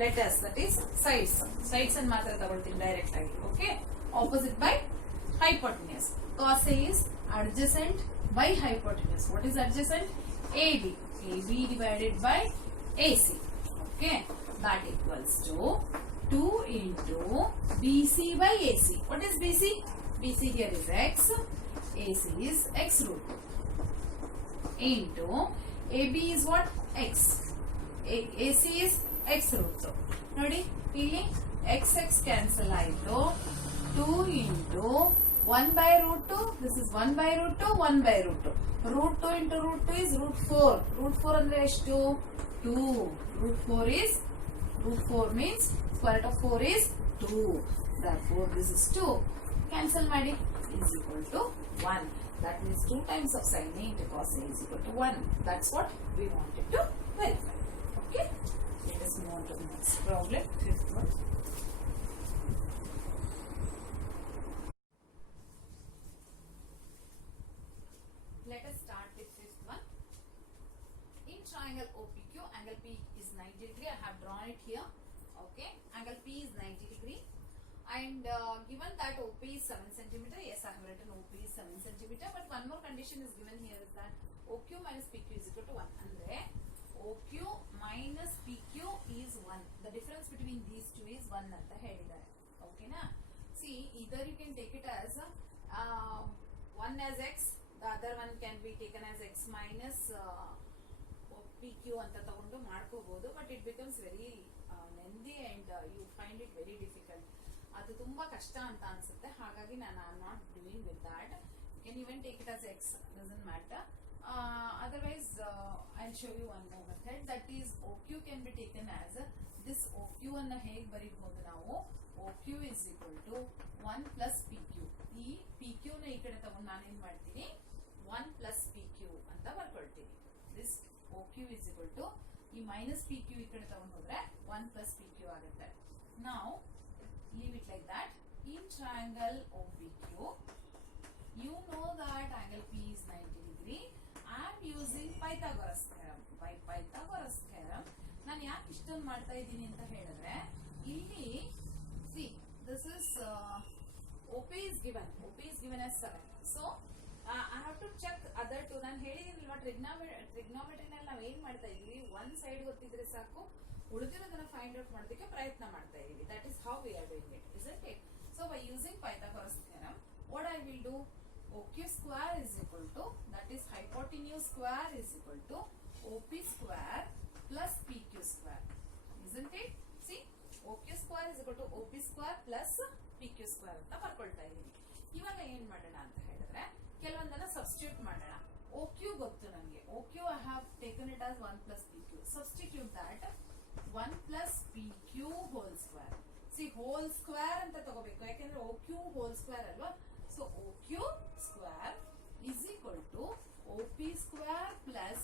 letters, that is sides. Sides ಅನ್ನು ಮಾತ್ರ ತಗೊಳ್ತೀನಿ ಡೈರೆಕ್ಟ್ ಆಗಿ. Okay. Opposite by hypotenuse. Cos A is adjacent by hypotenuse. What is adjacent? AB. AB divided by AC. Okay. That equals to 2 into BC by AC. What is BC? BC here is x. AC is x root 2. Into AB is what? X. AC is x root 2. ನೋಡಿ ಇಲ್ಲಿ x cancel ಆಯಿತು. 2 into 1 by root 2. This is 1 by root 2, 1 by root 2. Root 2 into root 2 is root 4. Root 4 ಅಂದ್ರೆ ಎಷ್ಟು? 2. Root 4 is, root 4 means square root of 4 is 2. Therefore this is 2. Cancel ಮಾಡಿ, is equal to 1. That means 2 times of sin A into cos A is equal to 1. That's what we wanted to verify. Okay. Let us move on to the next problem, 5th one. Let us start with 5th one. triangle OPQ, angle P is 90 degree. I have drawn it here. Okay, angle P is 90 degree. And given that OP is 7 centimeter, yes, I have written OP is 7 centimeter. But one more condition is given here is that OQ minus PQ is equal to 1. Andre OQ minus PQ is 1. The difference between these two is 1 anta helidare. Okay na? See, either you can take it as one as x, the other one can be taken as x minus PQ anta tagondu ಮಾಡ್ಕೋಬಹುದು. But it becomes very lengthy and you find it very difficult. ಅದು ತುಂಬಾ ಕಷ್ಟ ಅಂತ ಅನ್ಸುತ್ತೆ. ಹಾಗಾಗಿ ನಾನು I am not doing with that. You can even take it as x, doesn't matter. Otherwise, I'll show you one more method. That is, OQ can be taken as this OQ ಅನ್ನ ಹೇಗೆ ಬರೀಬಹುದು ನಾವು? OQ is equal to 1 plus PQ. ಈ PQ ನ ಈ ಕಡೆ ತಗೊಂಡು ನಾನು ಏನ್ ಮಾಡ್ತೀನಿ? 1 plus PQ ಅಂತ ಬರ್ಕೊಳ್ತೀನಿ. This OQ is equal to ಈ minus PQ ಈ ಕಡೆ ತಗೊಂಡು ಹೋದ್ರೆ 1 plus PQ ಆಗುತ್ತೆ. Now, leave it like that. In triangle OPQ, you know that angle P is 90 degree. I am using Pythagoras theorem. By Pythagoras theorem, ನಾನು ಯಾಕೆ ಇಷ್ಟೊಂದು ಮಾಡ್ತಾ ಇದ್ದೀನಿ ಅಂತ ಹೇಳಿದ್ರೆ, ಇಲ್ಲಿ see, this is OP is given as 7. So I have to check other two. ನಾನು ಹೇಳಿದೀನಲ್ವಾ, ಟ್ರಿಗ್ನೋಮೆಟ್ರಿ ನಲ್ಲಿ ನಾವು ಏನ್ ಮಾಡ್ತಾ ಇದೀವಿ, ಒಂದ್ ಸೈಡ್ ಗೊತ್ತಿದ್ರೆ ಸಾಕು, ಉಳಿದಿರೋದನ್ನ ಫೈಂಡ್ ಔಟ್ ಮಾಡೋದಕ್ಕೆ ಪ್ರಯತ್ನ ಮಾಡ್ತಾ ಇದೀವಿ. That is how we are doing it, isn't it? So by using Pythagoras theorem, what I will do, OQ square is equal to, that is hypotenuse square is equal to OP square plus PQ square, isn't it? See, OQ square is equal to OP square plus PQ square ಅಂತ ಬರ್ಕೊಳ್ತಾ ಇದೀನಿ. ಇವಾಗ ಏನ್ ಮಾಡೋಣ ಅಂತ ಹೇಳಿದ್ರೆ, ಕೆಲವೊಂದನ್ನ ಸಬ್ಸ್ಟಿಟ್ಯೂಟ್ ಮಾಡೋಣ. OQ ಗೊತ್ತು ನನಗೆ. OQ I have taken it as 1 plus PQ. Substitute that 1 plus PQ whole square. See, whole square ಅಂತ ತಗೋಬೇಕು, ಯಾಕೆಂದ್ರೆ OQ whole square ಅಲ್ವಾ. So OQ square is equal to OP square plus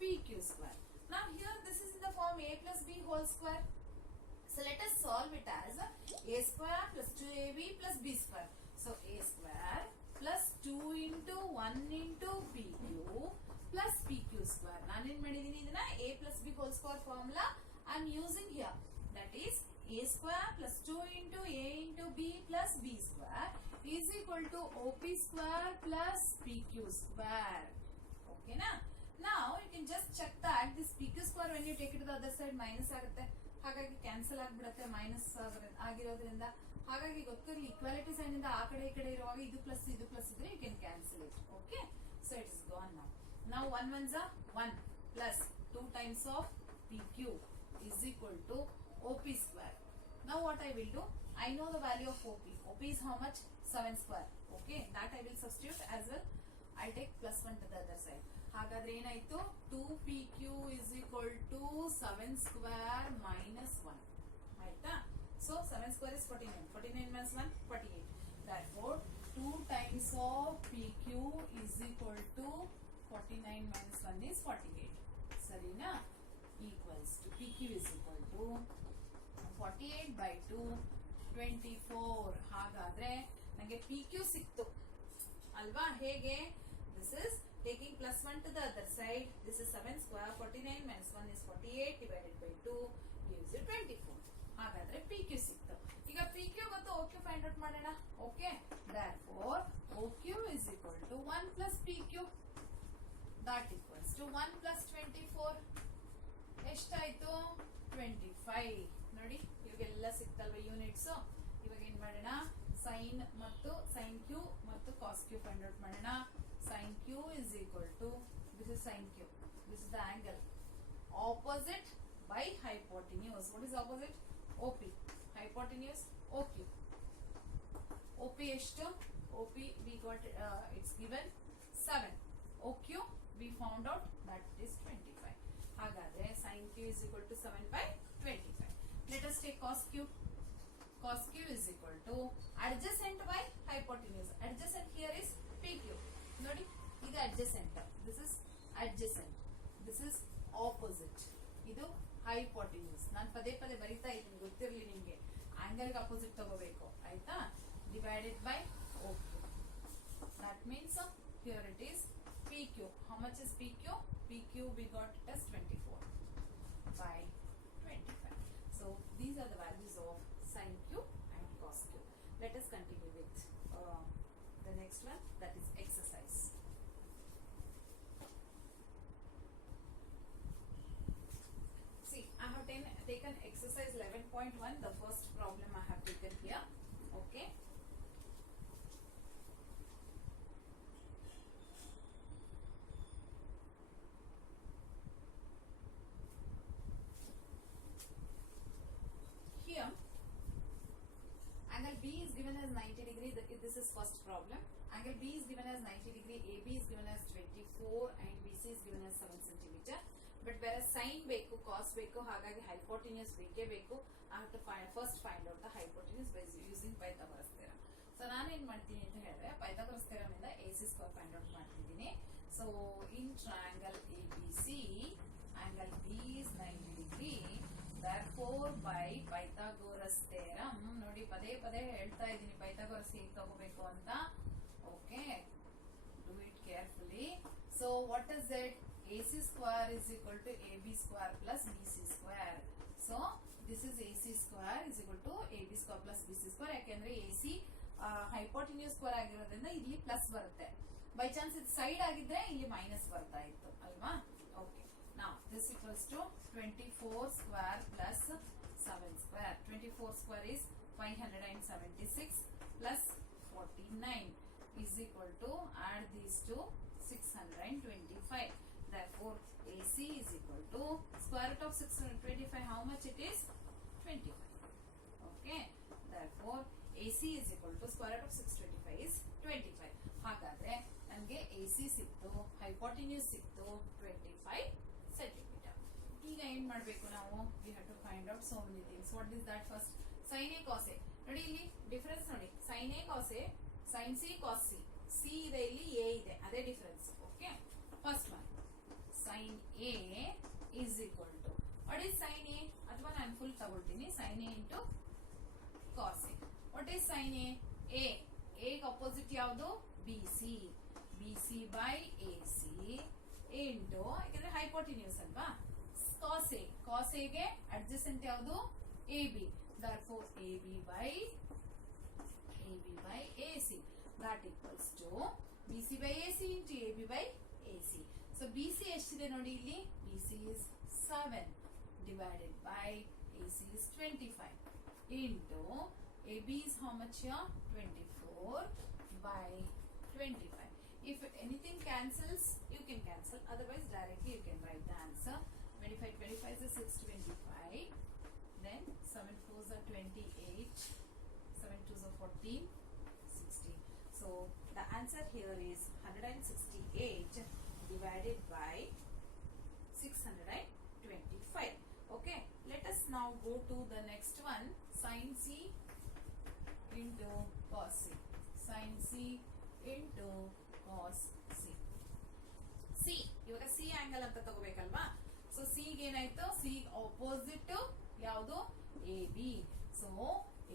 PQ square. Now here this is in the form A plus B whole square. So let us solve it as A square plus 2AB plus B square. So A square plus 2 into 1 into PQ plus PQ square. ನಾನು ಏನ್ ಮಾಡಿದೀನಿ, ಇದನ್ನ A plus B whole square formula I am using here. That is A square plus 2 into A into B plus B square is equal to OP square plus PQ square. Okay na? Now you can just check that this PQ square when you take it to the other side minus ಆಗುತ್ತೆ. ಹಾಗಾಗಿ ಕ್ಯಾನ್ಸಲ್ ಆಗ್ಬಿಡುತ್ತೆ ಮೈನಸ್ ಆಗಿರೋದ್ರಿಂದ. ಹಾಗಾಗಿ ಗೊತ್ತಿರಲಿ, ಈಕ್ವಾಲಿಟಿ ಸೈನ್ ಇಂದ ಆ ಕಡೆ ಈ ಕಡೆ ಇರುವಾಗ ಇದು ಪ್ಲಸ್ ಇದ್ರೆ you can cancel it. Okay, so it is gone now. ನಾವು 1 ones are 1 plus 2 times of PQ is equal to OP square. Now what I will do, I know the value of OP. OP is how much? 7 square. Okay, that I will substitute as well. I take plus 1 to the other side. ಹಾಗಾದ್ರೆ ಏನಾಯ್ತು, 2PQ is equal to 7 square minus 1. ಆಯ್ತಾ? So 7 square is 49. 49 minus 1, 48. Therefore 2 times of PQ is equal to 49 minus 1 is 48. ಸರಿನಾ? Equals to PQ is equal to 48 by 2, 24. ಹಾಗಾದ್ರೆ ನನಗೆ PQ ಸಿಕ್ತು ಅಲ್ವಾ? ಹೇಗೆ? This is taking plus 1 to the other side. This is 7 square. 49 minus 1 is 48 divided by 2 gives you 24. ಹಾಗಾದ್ರೆ PQ ಸಿಕ್ತು. ಈಗ PQ ಗೊತ್ತು, OQ ಫೈಂಡ್ ಔಟ್ ಮಾಡೋಣ. Okay, therefore OQ is equal to 1 plus PQ. That equals to 1 plus 24. ಎಷ್ಟಾಯ್ತು? 25. ನೋಡಿ, ಇವಾಗೆಲ್ಲ ಸಿಕ್ತಲ್ವ ಯೂನಿಟ್ಸ್. ಇವಾಗ ಏನ್ ಮಾಡೋಣ, ಸೈನ್ ಮತ್ತು ಸೈನ್ ಕ್ಯೂ ಮತ್ತು ಕಾಸ್ ಕ್ಯೂ ಫೈಂಡ್ ಔಟ್ ಮಾಡೋಣ. Sin Q is equal to, this is sin Q, this is the angle, opposite by hypotenuse. What is opposite? OP. Hypotenuse OQ. OP eshtu? OP we got, it's given 7. OQ we found out that is 25. ಹಾಗಾದ್ರೆ sin Q is equal to 7 by 25. Let us take cos Q. Cos Q is equal to adjacent by hypotenuse. Adjacent here is PQ. ನೋಡಿ, ಇದು adjacent, this is adjacent, this is opposite, ಇದು hypotenuse. ನಾನು ಪದೇ ಪದೇ ಬರಿತಾ ಇದ್ದೀನಿ, ಗೊತ್ತಿರಲಿ ನಿಮ್ಗೆ. ಆಂಗಲ್ ಗೆ ಅಪೋಸಿಟ್ ತಗೋಬೇಕು, ಆಯ್ತಾ? Divided by OQ. That means here it is PQ. PQ. How much is PQ? PQ we got it as 24 by 25. So these are the values of sin Q and cos Q. Let us continue with the next one, that is exercise. See, I have taken exercise 11.1, the first problem I have taken here. Okay. Here, angle B is given as 90 degree. This is first problem. Angle B is given as 90 degree. AB is given as 24 and BC is given as 7 centimeter. But whereas sine beku, cos beku, hagagi hypotenuse beke beku, I have to first find out the hypotenuse by using Pythagoras theorem. So ನಾನು ಏನು ಮಾಡ್ತೀನಿ ಅಂತ ಹೇಳಿದ್ರೆ Pythagoras theorem ಇಂದ AC square find out ಮಾಡ್ತಿದ್ದೀನಿ. So in triangle ABC, angle B is 90 degree. Therefore by Pythagoras theorem, ನೋಡಿ ಪದೇ ಪದೇ ಹೇಳ್ತಾ ಇದ್ದೀನಿ Pythagoras ಹೇಗೆ ತಗೋಬೇಕು ಅಂತ. Okay, do it carefully. So what is it? AC square is equal to AB square plus BC square. So this is AC square is equal to AB square plus BC square. ಯಾಕೆಂದ್ರೆ AC hypotenuse square ಆಗಿರೋದ್ರಿಂದ ಇಲ್ಲಿ ಪ್ಲಸ್ ಬರುತ್ತೆ. ಬೈ ಚಾನ್ಸ್ ಇದು ಸೈಡ್ ಆಗಿದ್ರೆ ಇಲ್ಲಿ ಮೈನಸ್ ಬರ್ತಾ ಇತ್ತು ಅಲ್ವಾ? Okay. Now this equals to 24 square plus 7 square. 24 square is 576 plus 49 is equal to, add these to 625. Therefore AC is equal to square root of 625. How much it is? 25. Okay. Therefore AC is equal to square root of 625 is 25. ಹಾಗಾದ್ರೆ ನನಗೆ AC ಸಿಕ್ತು, hypotenuse ಸಿಕ್ತು 25 centimeter. ಈಗ ಏನ್ ಮಾಡಬೇಕು ನಾವು? We have to find out so many things. What is that first? Sin A cos A. ನೋಡಿ ಇಲ್ಲಿ ಡಿಫರೆನ್ಸ್ ನೋಡಿ. Sin A cos A, sin C cos C. C ಇದೆ, ಇಲ್ಲಿ A ಇದೆ, ಅದೇ difference. Okay. First one sin A is equal to, what is sin A? ಅಥವಾ ನಾನು ಫುಲ್ ತಗೊಳ್ತೀನಿ, sin A into cos A. What is sin A? A ಗೆ ಅಪೋಸಿಟ್ ಯಾವುದು? BC. BC by AC into, ಯಾಕಂದ್ರೆ ಹೈಪೋಟಿನ್ಯೂಸ್ ಅಲ್ವಾ, cos A. cos A ಗೆ ಅಡ್ಜಸೆಂಟ್ ಯಾವುದು? AB. Therefore AB by AC. That equals to BC by AC into AB by AC. So BC ಎಷ್ಟಿದೆ ನೋಡಿ ಇಲ್ಲಿ? BC is 7 divided by AC is 25 into AB is how much here? 24 by 25. If anything cancels, you can cancel. Otherwise directly you can write the answer. 25 is 625. Then 7 4s are 28. 7 2s are 14. 16. So the answer here is 168 divided by 625. Okay, let us now go to the next one. Sin C into cos C. Sin C into cos C. C ಇವಾಗ C angle ಅಂತ ತಗೋಬೇಕಲ್ವಾ? So C ಗೆ ಏನಾಯ್ತು? C opposite ಯಾವುದು? AB. So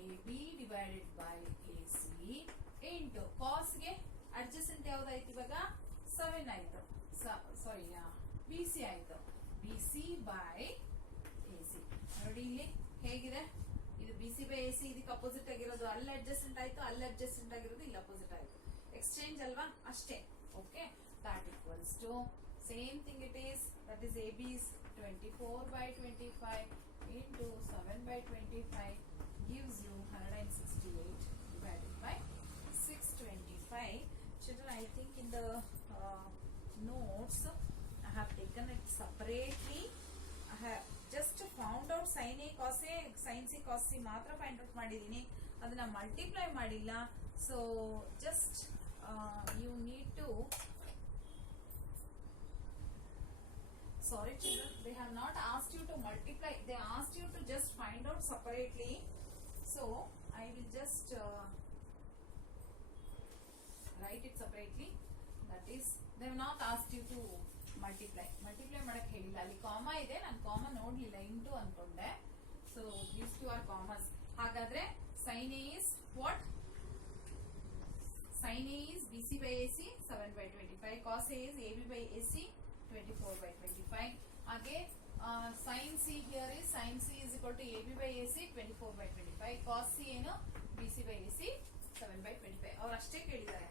AB divided by AC into cos ಗೆ adjacent ಯಾವ್ದಾಯ್ತು ಇವಾಗ? 7 ಆಯ್ತು. ಸಾರಿ, BC ಆಯ್ತು. BC by AC. ನೋಡಿ ಇಲ್ಲಿ ಹೇಗಿದೆ? ಇದು BC by AC ಇದಕ್ಕೆ ಅಪೋಸಿಟ್ ಆಗಿರೋದು ಅಲ್ಲಿ ಅಡ್ಜಸೆಂಟ್ ಆಯ್ತು, ಅಲ್ಲಿ ಅಡ್ಜಸೆಂಟ್ ಆಗಿರೋದು ಇಲ್ಲಿ ಅಪೋಸಿಟ್ ಆಯ್ತು. ಎಕ್ಸ್ಚೇಂಜ್ ಅಲ್ವಾ? ಅಷ್ಟೇ. Okay. That equals to same thing it is, that is AB is 24 by 25 into 7 by 25 gives you 168 divided by 625. Children, I think in the notes I have taken it separately. I have just found out sin A cos A, sin C cos C ಮಾತ್ರ find out ಮಾಡಿದೀನಿ, ಅದನ್ನ ಮಲ್ಟಿಪ್ಲೈ ಮಾಡಿಲ್ಲ. So just you need to, sorry children, they have not asked you to multiply, they asked you to just find out separately. So I will just write it separately. That is, they have not asked you to multiply ಮಾಡಕ್ ಹೇಳಿಲ್ಲ. ಅಲ್ಲಿ ಕಾಮಾ ಇದೆ, ನಾನು ಕಾಮಾ ನೋಡ್ಲಿಲ್ಲ, ಇಂಟು ಅನ್ಕೊಂಡೆ. So these two are commas. ಹಾಗಾದ್ರೆ sin A is what? Sin A is BC by AC 7 by 25. Cos A is AB AC 24/25. Again, sin C here is sin C is equal to AB by AC 24/25. Cos C ಏನು BC by AC 7/25. ಅವ್ರು ಅಷ್ಟೇ ಕೇಳಿದ್ದಾರೆ.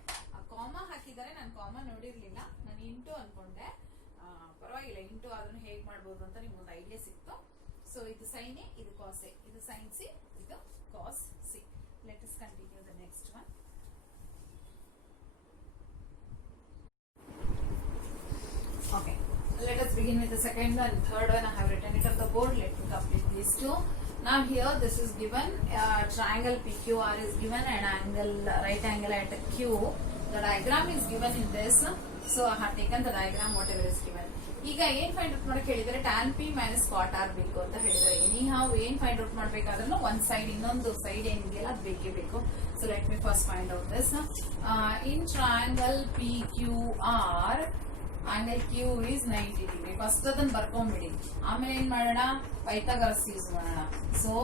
ಕಾಮಾ ಹಾಕಿದ್ದಾರೆ, ನಾನು ಕಾಮಾ ನೋಡಿರ್ಲಿಲ್ಲ, ನಾನು ಇಂಟು ಅನ್ಕೊಂಡೆ. ಪರವಾಗಿಲ್ಲ, ಇಂಟು ಅದನ್ನು ಹೇಗೆ ಮಾಡ್ಬೋದು ಅಂತ ನಿಮ್ಗೊಂದು ಐಡಿಯಾ ಸಿಕ್ತು. ಸೊ ಇದು ಸೈನ್ ಎ, ಇದು ಕಾಸ್ ಎ, ಇದು ಸೈನ್ ಸಿ, ಇದು cos C. Let us continue the next one. Okay, let us begin with the second one. Third one I have written it on the board. Let me complete these two. Now here this is given, triangle PQR is given and angle, right angle at Q. The diagram is given in this, so I have taken the diagram whatever is given. ಈಗ ಏನ್ ಫೈಂಡ್ ಔಟ್ ಮಾಡಕ್ಕೆ ಹೇಳಿದ್ರೆ tan P minus cot R ಬೇಕು ಅಂತ ಹೇಳಿದ್ರೆ, ಎನಿ ಹಾವ್ ಏನ್ ಫೈಂಡ್ ಔಟ್ ಮಾಡ್ಬೇಕಾದ್ರೂ ಒಂದ್ ಸೈಡ್ ಇನ್ನೊಂದು ಸೈಡ್ ಏನಿದೆಯಲ್ಲ ಅದು ಬೇಕೇ ಬೇಕು. So let me first find out this. In triangle PQR angle Q is 90 degree. First ಅದನ್ನ ಬರ್ಕೊಂಡ್ಬಿಡಿ, ಆಮೇಲೆ ಏನ್ ಮಾಡೋಣ, ಪೈಥಾಗರಸ್ ಯೂಸ್ ಮಾಡೋಣ. So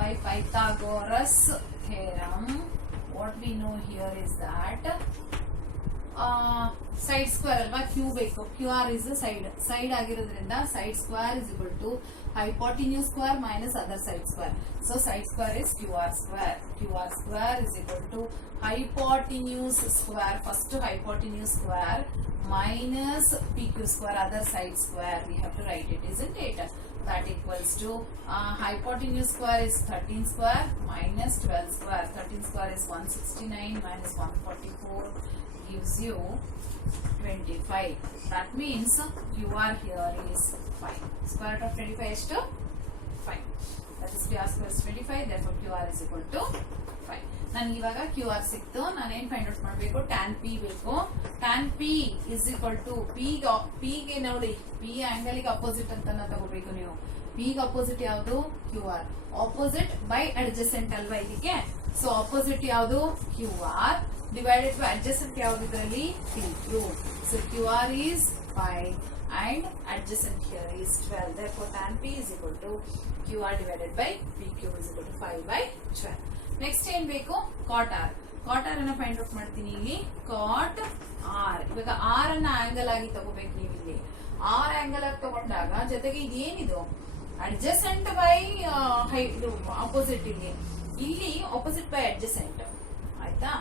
by Pythagoras theorem what we know here is that side square ಅಲ್ವಾ, Q ಬೇಕು, QR is the side ಆಗಿರೋದ್ರಿಂದ side square is equal to hypotenuse square minus other side square. So side square is QR square. QR square is equal to hypotenuse square, first hypotenuse square minus PQ square, other side square. We have to write it, isn't it? That equals to hypotenuse square is 13 square minus 12 square. 13 square is 169 minus 144 gives you 25. That means QR here is 5. Square root of 25 is to 5. That is QR square is 25. Therefore QR is equal to 5. ನಾನು ಇವಾಗ QR ಸಿಕ್ತು, ನಾನು ಏನ್ ಫೈಂಡ್ ಔಟ್ ಮಾಡಬೇಕು, tan P ಬೇಕು. tan P is equal to P ಗೆ ನೋಡಿ, P ಆಂಗಲ್ ಗೆ ಅಪೋಸಿಟ್ ಅಂತ ತಗೋಬೇಕು ನೀವು. P ಗೆ ಅಪೋಸಿಟ್ ಯಾವುದು, QR. ಆಪೋಸಿಟ್ ಬೈ ಅಡ್ಜಸೆಂಟ್ ಅಲ್ವಾ ಇದಕ್ಕೆ. ಸೊ ಆಪೋಸಿಟ್ ಯಾವುದು, QR divided by adjacent ಯಾವುದು ಇದರಲ್ಲಿ, PQ. So QR is 5 and adjacent here is 12. Therefore tan P is equal to QR divided by PQ is equal to 5/12. Next ಏನ್ ಬೇಕು, ಕಾಟ್ ಆರ್. ಕಾಟ್ ಆರ್ ಅನ್ನ ಫೈಂಡ್ ಔಟ್ ಮಾಡ್ತೀನಿ ಇಲ್ಲಿ. ಕಾಟ್ ಆರ್, ಇವಾಗ ಆರ್ ಅನ್ನ ಆಂಗಲ್ ಆಗಿ ತಗೋಬೇಕು ನೀವು ಇಲ್ಲಿ. ಆರ್ ಆಂಗಲ್ ಆಗಿ ತಗೊಂಡಾಗ ಜೊತೆಗೆ ಇದೇನಿದು ಅಡ್ಜಸೆಂಟ್ ಬೈ ಇದು ಆಪೋಸಿಟ್, ಇಲ್ಲಿ ಆಪೋಸಿಟ್ ಬೈ ಅಡ್ಜಸೆಂಟ್, ಆಯ್ತಾ.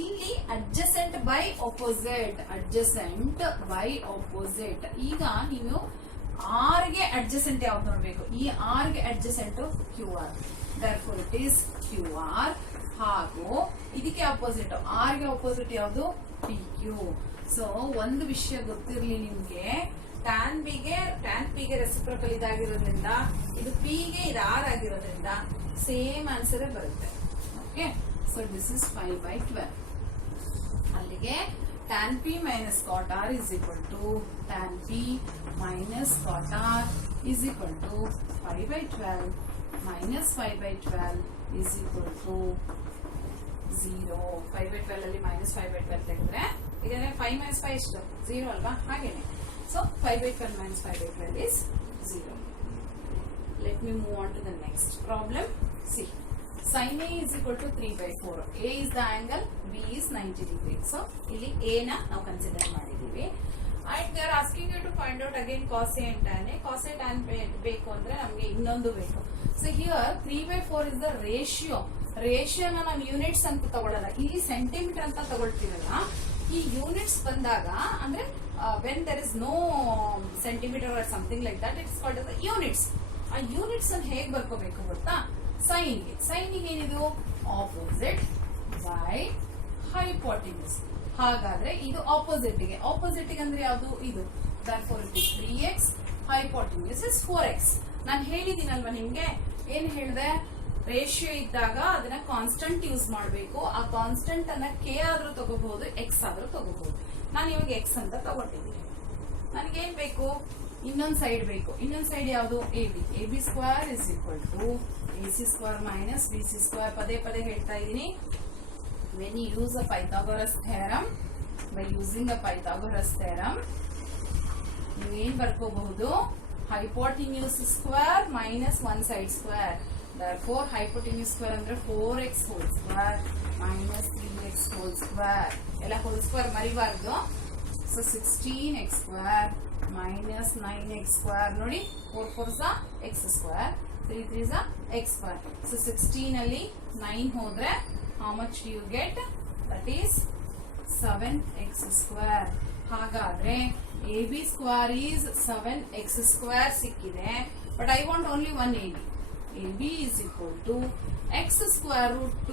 ಇಲ್ಲಿ adjacent by opposite, adjacent by opposite. ಈಗ ನೀವು ಆರ್ ಗೆ ಅಡ್ಜಸೆಂಟ್ ಯಾವ್ದು ನೋಡ್ಬೇಕು, ಈ ಆರ್ ಗೆ adjacent QR. therefore it is QR. ಹಾಗೂ ಇದಕ್ಕೆ ಅಪೋಸಿಟ್, ಆರ್ ಗೆ ಅಪೋಸಿಟ್ ಯಾವುದು, PQ. ಸೊ ಒಂದು ವಿಷಯ ಗೊತ್ತಿರ್ಲಿ ನಿಮ್ಗೆ, tan P ಗೆ ರೆಸಿಪ್ರೋಕಲ್ ಇದಾಗಿರೋದ್ರಿಂದ, ಇದು P ಗೆ ಇದು R ಆಗಿರೋದ್ರಿಂದ ಸೇಮ್ ಆನ್ಸರ್ ಬರುತ್ತೆ. Okay, so this is 5/12. ಅಲ್ಲಿಗೆ tan P minus cot R is equal to tan P minus cot R is equal to 5/12 minus 5/12 is equal to 0. 5/12 ಅಲ್ಲಿ minus 5/12 ತೆಗೆದ್ರೆ ಇದನ್ನ 5 minus 5 ಎಷ್ಟು, 0 ಅಲ್ವಾ, ಹಾಗೇನೆ. So 5/12 minus 5/12 is 0. Let me move on to the next problem. See, sin A is equal to 3/4. A is the angle, B is 90 degree. So ಇಲ್ಲಿ A ನ ನಾವು ಕನ್ಸಿಡರ್ ಮಾಡಿದೀವಿ. And they are asking you to find out again cos A and tan A. Cos A tan A ಬೇಕು ಅಂದ್ರೆ ನಮಗೆ ಇನ್ನೊಂದು ಬೇಕು. So here 3/4 is the ratio. ರೇಷಿಯೋನ ನಾವು ಯೂನಿಟ್ಸ್ ಅಂತ ತಗೊಳ್ಳಲ್ಲ, ಇಲ್ಲಿ ಸೆಂಟಿಮೀಟರ್ ಅಂತ ತಗೊಳ್ತೀವಲ್ಲ. ಈ ಯೂನಿಟ್ಸ್ ಬಂದಾಗ ಅಂದ್ರೆ when there is no centimeter or something like that, it's called as the units. ಆ ಯೂನಿಟ್ಸ್ ಅನ್ನು ಹೇಗೆ ಬರ್ಕೋಬೇಕು ಗೊತ್ತಾ, ಸೈನ್ಗೆ ಏನಿದು ಆಪೋಸಿಟ್ ಬೈ ಹೈಪೋಟೆನ್ಯೂಸ್. ಹಾಗಾದ್ರೆ ಇದು ಆಪೋಸಿಟ್ ಗೆ ಅಂದ್ರೆ ಯಾವುದು, ಇದು. therefore it is 3x, hypotenuse is 4x. ನಾನು ಹೇಳಿದೀನಲ್ವಾ ನಿಮ್ಗೆ, ಏನ್ ಹೇಳಿದೆ, ರೇಷಿಯೋ ಇದ್ದಾಗ ಅದನ್ನ ಕಾನ್ಸ್ಟೆಂಟ್ ಯೂಸ್ ಮಾಡಬೇಕು. ಆ ಕಾನ್ಸ್ಟೆಂಟ್ ಅನ್ನ K ಆದ್ರೂ ತಗೋಬಹುದು, X ಆದ್ರೂ ತಗೋಬಹುದು. ನಾನು ಇವಾಗ X ಅಂತ ತಗೊಟ್ಟಿದ್ದೀನಿ. ನನಗೇನ್ ಬೇಕು, ಇನ್ನೊಂದ್ ಸೈಡ್ ಬೇಕು. ಇನ್ನೊಂದ್ ಸೈಡ್ ಯಾವುದು, AB square is equal to AC square minus BC square. ಪದೇ ಪದೇ ಹೇಳ್ತಾ ಇದ್ದೀನಿ, when you use a Pythagoras theorem, by using a Pythagoras theorem ನೀವೇನ್ ಬರ್ಕೋಬಹುದು, hypotenuse square minus one side square. Therefore hypotenuse square ಅಂದ್ರೆ 4x whole square minus 3x whole square. ಎಲ್ಲ whole square ಮರಿಬಾರ್ದು. So 16x square minus 9x square ನೋಡಿ 4 4s x square 3 3s x square. So 16 ಅಲ್ಲಿ 9 ಹೋದ್ರೆ how much do you get? That is 7x square. ಹಾಗಾದ್ರೆ AB square is 7x square ಸಿಕ್ಕಿದೆ. But I want only one AB. AB is equal to x square root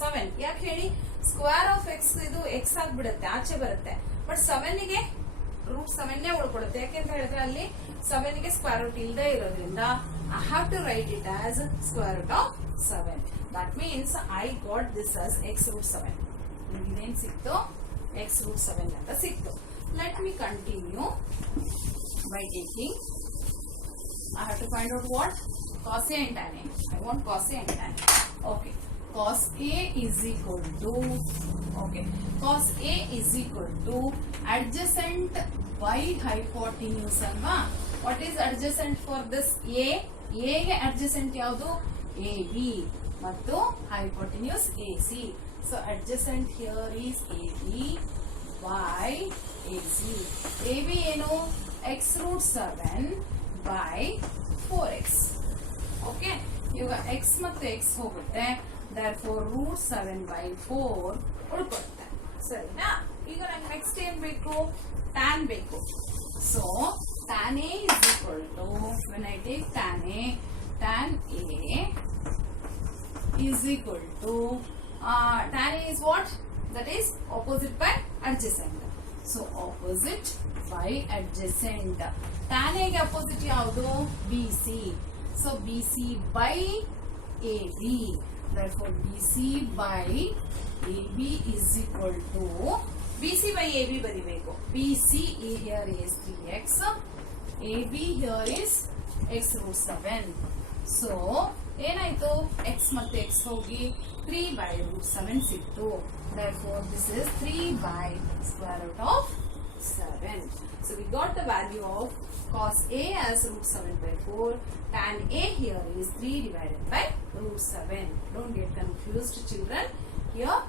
7. ಯಾಕೆ ಹೇಳಿ, ಸ್ಕ್ವೇರ್ ಆಫ್ x ಇದು x ಆಗ್ಬಿಡುತ್ತೆ, ಆಚೆ ಬರುತ್ತೆ. ಬಟ್ 7 ಗೆ ರೂಟ್ 7 ಉಳ್ಕೊಳ್ಳುತ್ತೆ. ಯಾಕೆಂತ ಹೇಳಿದ್ರೆ ಅಲ್ಲಿ 7 ಗೆ ಸ್ಕ್ವೇರ್ ರೂಟ್ ಇಲ್ಲದೆ ಇರೋದ್ರಿಂದ I have to write it as square root of 7. That means I got this as x root 7. ಇದೇನ್ ಸಿಕ್ತು, x root 7 ಅಂತ ಸಿಕ್ತು. Let me continue by taking, I have to find out what? Cos A and tan A. I want cos A and tan A. Okay. Cos A is equal to, okay, cos A is equal to adjacent by hypotenuse alva. What is adjacent for this A? A ಗೆ adjacent ಯಾವುದು? AB ಮತ್ತು hypotenuse AC. So adjacent here is AB by AC. AB ಏನು? x root 7 by 4x. Okay, ಇವಾಗ x ಮತ್ತು x ಹೋಗುತ್ತೆ, therefore root 7 by 4 ಉಳ್ಕೊಳುತ್ತೆ. ಸರಿನಾ? ಈಗ ನಂಗೆ ನೆಕ್ಸ್ಟ್ ಏನ್ ಬೇಕು? tan ಬೇಕು. So tan A is equal to, when I take tan A is equal to, tan A is what? That is opposite by adjacent. So opposite by adjacent. tan A ಗೆ opposite ಯಾವುದು? BC. So BC by AB. Therefore BC by AB is equal to, BC by AB ಬರಿಬೇಕು. BC here is 3x. AB here is x root 7. So ಏನಾಯ್ತು? x ಮತ್ತೆ x ಹೋಗಿ 3 by root 7 ಸಿಕ್ತು. Therefore this is 3 by square root of 7. So we got the value of cos A as root 7 by 4. Tan A here is 3 divided by root 7. Don't get confused children. Here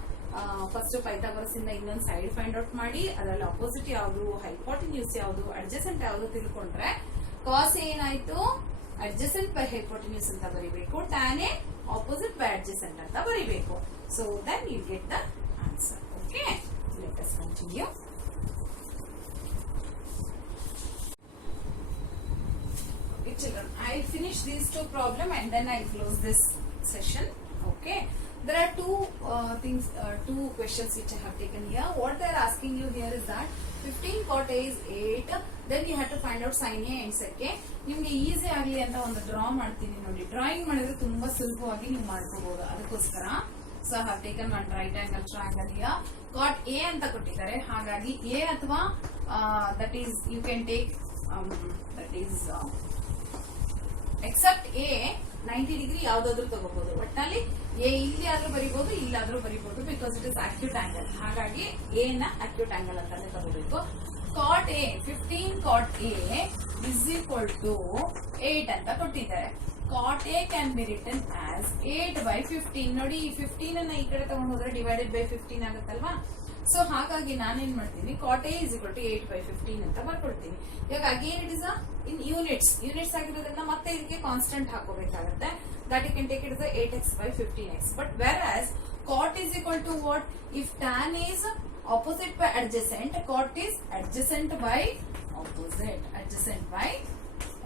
first Pythagoras ಇಂದ ಇನ್ನೊಂದು ಸೈಡ್ ಫೈಂಡ್ ಔಟ್ ಮಾಡಿ, ಅದರಲ್ಲಿ ಅಪೋಸಿಟ್ ಯಾವುದು, ಹೈಪೋಟೆನ್ಯೂಸ್ ಯಾವುದು, ಅಡ್ಜಸೆಂಟ್ ಯಾವುದು ತಿಳ್ಕೊಂಡ್ರೆ cos A ಏನಾಯ್ತು? adjacent by hypotenuse ಅಂತ ಬರಿಬೇಕು, tan A opposite by adjacent ಅಂತ ಬರಿಬೇಕು. So then you get the answer. Okay, let us continue. Okay children, I finish these two problems and then I close this session. Okay, there are two questions which I have taken here. What they are asking you here is that 15 cot A is 8. Then you have to find out sin A and sec A. ನಿಮ್ಗೆ ಈಸಿ ಆಗಲಿ ಅಂತ ಒಂದು ಡ್ರಾ ಮಾಡ್ತೀನಿ ನೋಡಿ. ಡ್ರಾಯಿಂಗ್ ಮಾಡಿದ್ರೆ ತುಂಬಾ ಸುಲಭವಾಗಿ ನೀವು ಮಾಡ್ಕೋಬಹುದು. ಅದಕ್ಕೋಸ್ಕರ so have taken one right angle triangle here. Cot A ಅಂತ ಕೊಟ್ಟಿದ್ದಾರೆ, ಹಾಗಾಗಿ ಎ ಅಥವಾ that is you can take that is except a 90 degree ಯಾವ್ದಾದ್ರು ತಗೋಬಹುದು. ಒಟ್ಟಿನಲ್ಲಿ ಎ ಇಲ್ಲಿ ಆದ್ರೂ ಬರಿಬಹುದು, ಇಲ್ಲಾದ್ರೂ ಬರಿಬಹುದು, because it is acute angle. ಹಾಗಾಗಿ ಎ ನ ಅಕ್ಯೂಟ್ ಆಂಗಲ್ ಅಂತಾನೆ ತಗೋಬೇಕು. cot A 15 cot A is equal to 8 ಅಂತ ಕೊಟ್ಟಿದ್ದಾರೆ. cot A can be written as 8 by 15. ನೋಡಿ, ಈ 15 ಅನ್ನ ಈ ಕಡೆ ತಗೊಂಡು ಹೋದ್ರೆ ಡಿವೈಡೆಡ್ ಬೈ 15 ಆಗುತ್ತಲ್ವಾ. ಸೊ ಹಾಗಾಗಿ ನಾನೇನ್ ಮಾಡ್ತೀನಿ, cot A is equal to 8 by 15 ಅಂತ ಬರ್ಕೊಳ್ತೀನಿ. ಇವಾಗ again it is in units ಆಗಿರೋದ್ರಿಂದ ಮತ್ತೆ ಇದಕ್ಕೆ constant ಹಾಕೋಬೇಕಾಗುತ್ತೆ. that you can take it as a 8x by 15x. But whereas cot is equal to what? If tan is opposite by adjacent, cot is adjacent by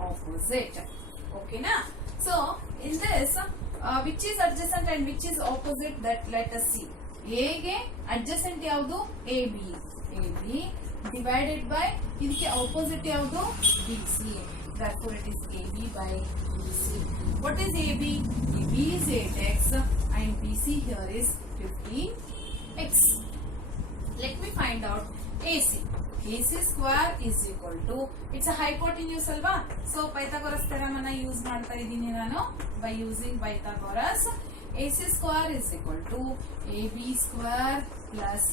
opposite. Okay na? So in this which is adjacent and which is opposite, that let us see. A ಗೆ adjacent ಯಾವುದು? AB divided by ಇದಕ್ಕೆ opposite ಯಾವುದು? BC. Therefore it is AB by BC. What is AB? AB is 8x and BC here is 15x. Let me find out AC. AC square is equal to, it's a hypotenuse alva. So Pythagoras theorem ಅನ್ನ ಯೂಸ್ ಮಾಡ್ತಾ ಇದ್ದೀನಿ ನಾನು. By using Pythagoras, AC square is equal to AB square plus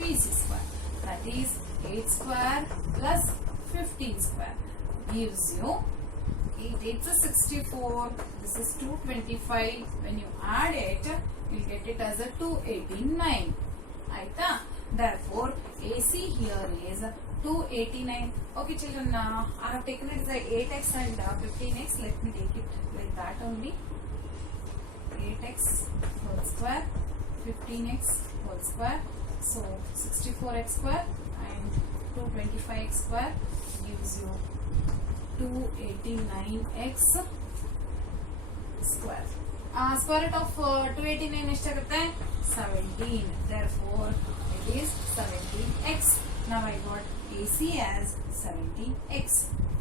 BC square. That is 8 square plus 15 square gives you 8 8 is 64. This is 225. When you add it, you get it as a 289. ಆಯ್ತಾ? Therefore, AC here is 289. Okay, children, I have taken it as a 8x and 15x. Let me take it like that only. 8x whole square, 15x whole square. So 64x square and 225x square gives you 289x square. Square root of 289 ಎಷ್ಟಾಗುತ್ತೆ 17. Therefore, it is 17x. Now I got AC as 17x.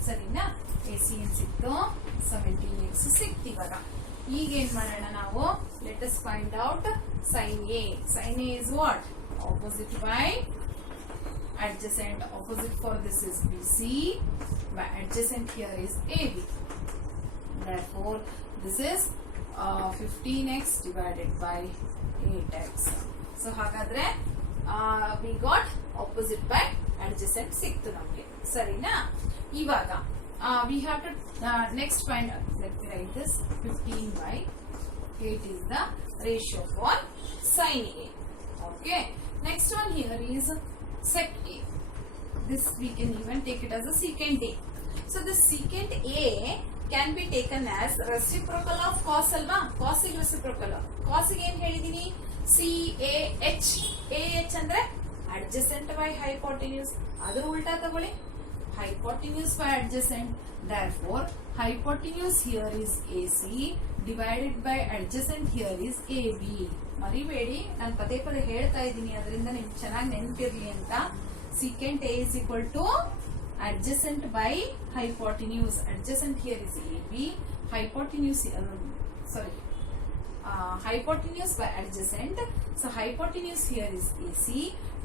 ಸರಿನಾ? AC ಏನ್ ಸಿಕ್ತು 17x ಸಿಕ್ತು. ಇವಾಗ ಈಗ ಏನ್ ಮಾಡೋಣ ನಾವು, let us find out sin A. Sin A is what? Opposite by adjacent. Opposite for this is BC, by adjacent here is AB. Therefore, this is 15x divided by 8x. So ಹಾಗಾದ್ರೆ we got opposite by adjacent ಸಿಕ್ತು ನಮಗೆ. ಸರಿನಾ? ಇವಾಗ we have to next find out. Let me write this. 15 by 8 is the ratio for sin A. Okay. Next one here is sec A. This we can even take it as a secant A. So the secant A can be taken as reciprocal of cos alva. Cos is reciprocal. Cos ಗೆ ಏನು ಹೇಳಿದೀನಿ? CAH. AH ಅಂದ್ರೆ adjacent by hypotenuse. ಅದರ ಉಲ್ಟಾ ತಗೊಳ್ಳಿ, hypotenuse by adjacent. Therefore, hypotenuse here is AC divided by adjacent here is AB. ಮರಿಬೇಡಿ, ನಾನು ಪದೇ ಪದೇ ಹೇಳ್ತಾ ಇದ್ದೀನಿ, ಅದರಿಂದ ನಿಮ್ಗೆ ಚೆನ್ನಾಗಿ ನೆನಪಿರ್ಲಿ ಅಂತ. secant A is equal to adjacent by hypotenuse. Adjacent here is AB. Hypotenuse hypotenuse by adjacent. So hypotenuse here is AC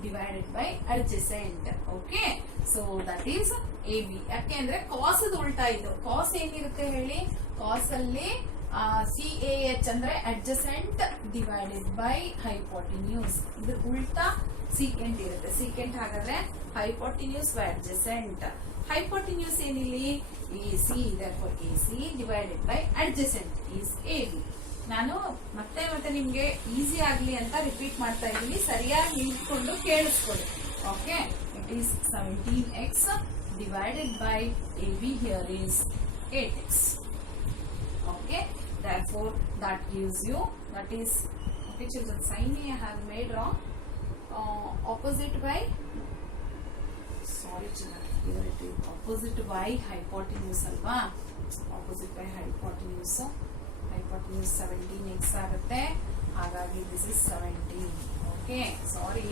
divided by adjacent. Okay, so that is AB. ಯಾಕೆ ಅಂದ್ರೆ cos ಉಲ್ಟಾ ಇದು. cos ಏನಿರುತ್ತೆ ಹೇಳಿ? cos ಅಲ್ಲಿ CAH ಅಂದ್ರೆ adjacent divided by hypotenuse. ಇದು ಉಲ್ಟಾ secant ಇರುತ್ತೆ. secant ಹಾಗಾದ್ರೆ hypotenuse by adjacent. hypotenuse ಏನಿಲ್ಲಿ? AC. Therefore AC divided by adjacent is AB. ನಾನು ಮತ್ತೆ ಮತ್ತೆ ನಿಮ್ಗೆ ಈಸಿ ಆಗ್ಲಿ ಅಂತ ರಿಪೀಟ್ ಮಾಡ್ತಾ ಇದ್ದೀನಿ, ಸರಿಯಾಗಿ ನಿಂತ್ಕೊಂಡು ಕೇಳಿಸ್ಕೊಳ್ಳಿ. Okay, it is 17x divided by AB here is 8x. Okay, therefore that gives you, that is, okay children, sign I have made wrong. Opposite by, sorry children, here it is opposite by hypotenuse alva. Opposite by hypotenuse. hypotenuse 17x ಆಗುತ್ತೆ. ಹಾಗಾಗಿ this is 17. ಓಕೆ, ಸಾರಿ,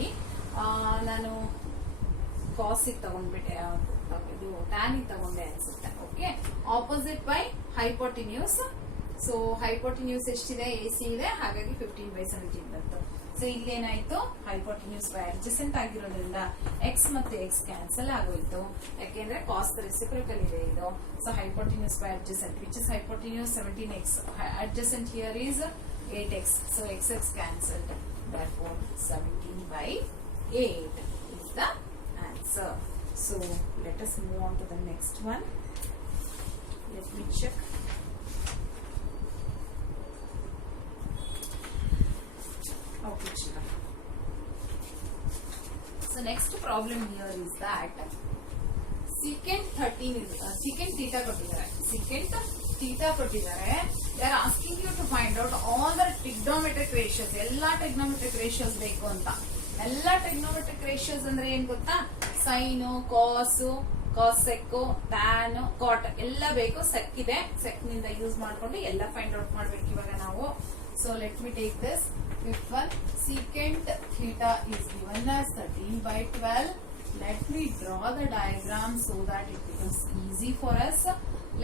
ನಾನು ಕಾಸಿಗೆ ತಗೊಂಡ್ಬಿಟ್ಟೆ, ಇದು ಟ್ಯಾನಿಗೆ ತಗೊಂಡೆ ಅನ್ಸುತ್ತೆ. Okay, opposite by hypotenuse. So hypotenuse ಎಷ್ಟಿದೆ? AC ಇದೆ, ಹಾಗಾಗಿ 15/17 ಬಂತು. ಸೊ ಇಲ್ಲೇನಾಯ್ತು? ಹೈಪೋಟಿನ್ಯೂಸ್ ಬೈ ಅಡ್ಜಸೆಂಟ್ ಆಗಿರೋದ್ರಿಂದ x ಮತ್ತೆ x ಕ್ಯಾನ್ಸಲ್ ಆಗೋಯ್ತು, ಯಾಕೆಂದ್ರೆ ಕಾಸ್ ರೆಸಿಪ್ರೋಕಲ್ ಇದೆ ಇದು. So hypotenuse by adjacent, which is hypotenuse 17x, adjacent here is 8x, so x cancelled. Therefore 17/8 is the answer. So let us move on to the next one. Let me check. Okay, children. So next problem here is that secant 13 is secant theta ಕೊಟ್ಟಿದ್ದಾರೆ. secant theta ಕೊಟ್ಟಿದ್ದಾರೆ. They are asking you to find out all the trigonometric ratios. ಎಲ್ಲಾ trigonometric ratios ಬೇಕು ಅಂತ. ಎಲ್ಲಾ trigonometric ratios ಅಂದ್ರೆ ಏನ್ ಗೊತ್ತಾ? sin, cos, cosec, tan, cot ಎಲ್ಲ ಬೇಕು. sec ಇದೆ, sec ನಿಂದ ಯೂಸ್ ಮಾಡ್ಕೊಂಡು ಎಲ್ಲ ಫೈಂಡ್ ಔಟ್ ಮಾಡ್ಬೇಕು ಇವಾಗ ನಾವು. So let me take this. Fifth one, secant theta is given as 13/12. Let me draw the diagram so that it becomes easy for us.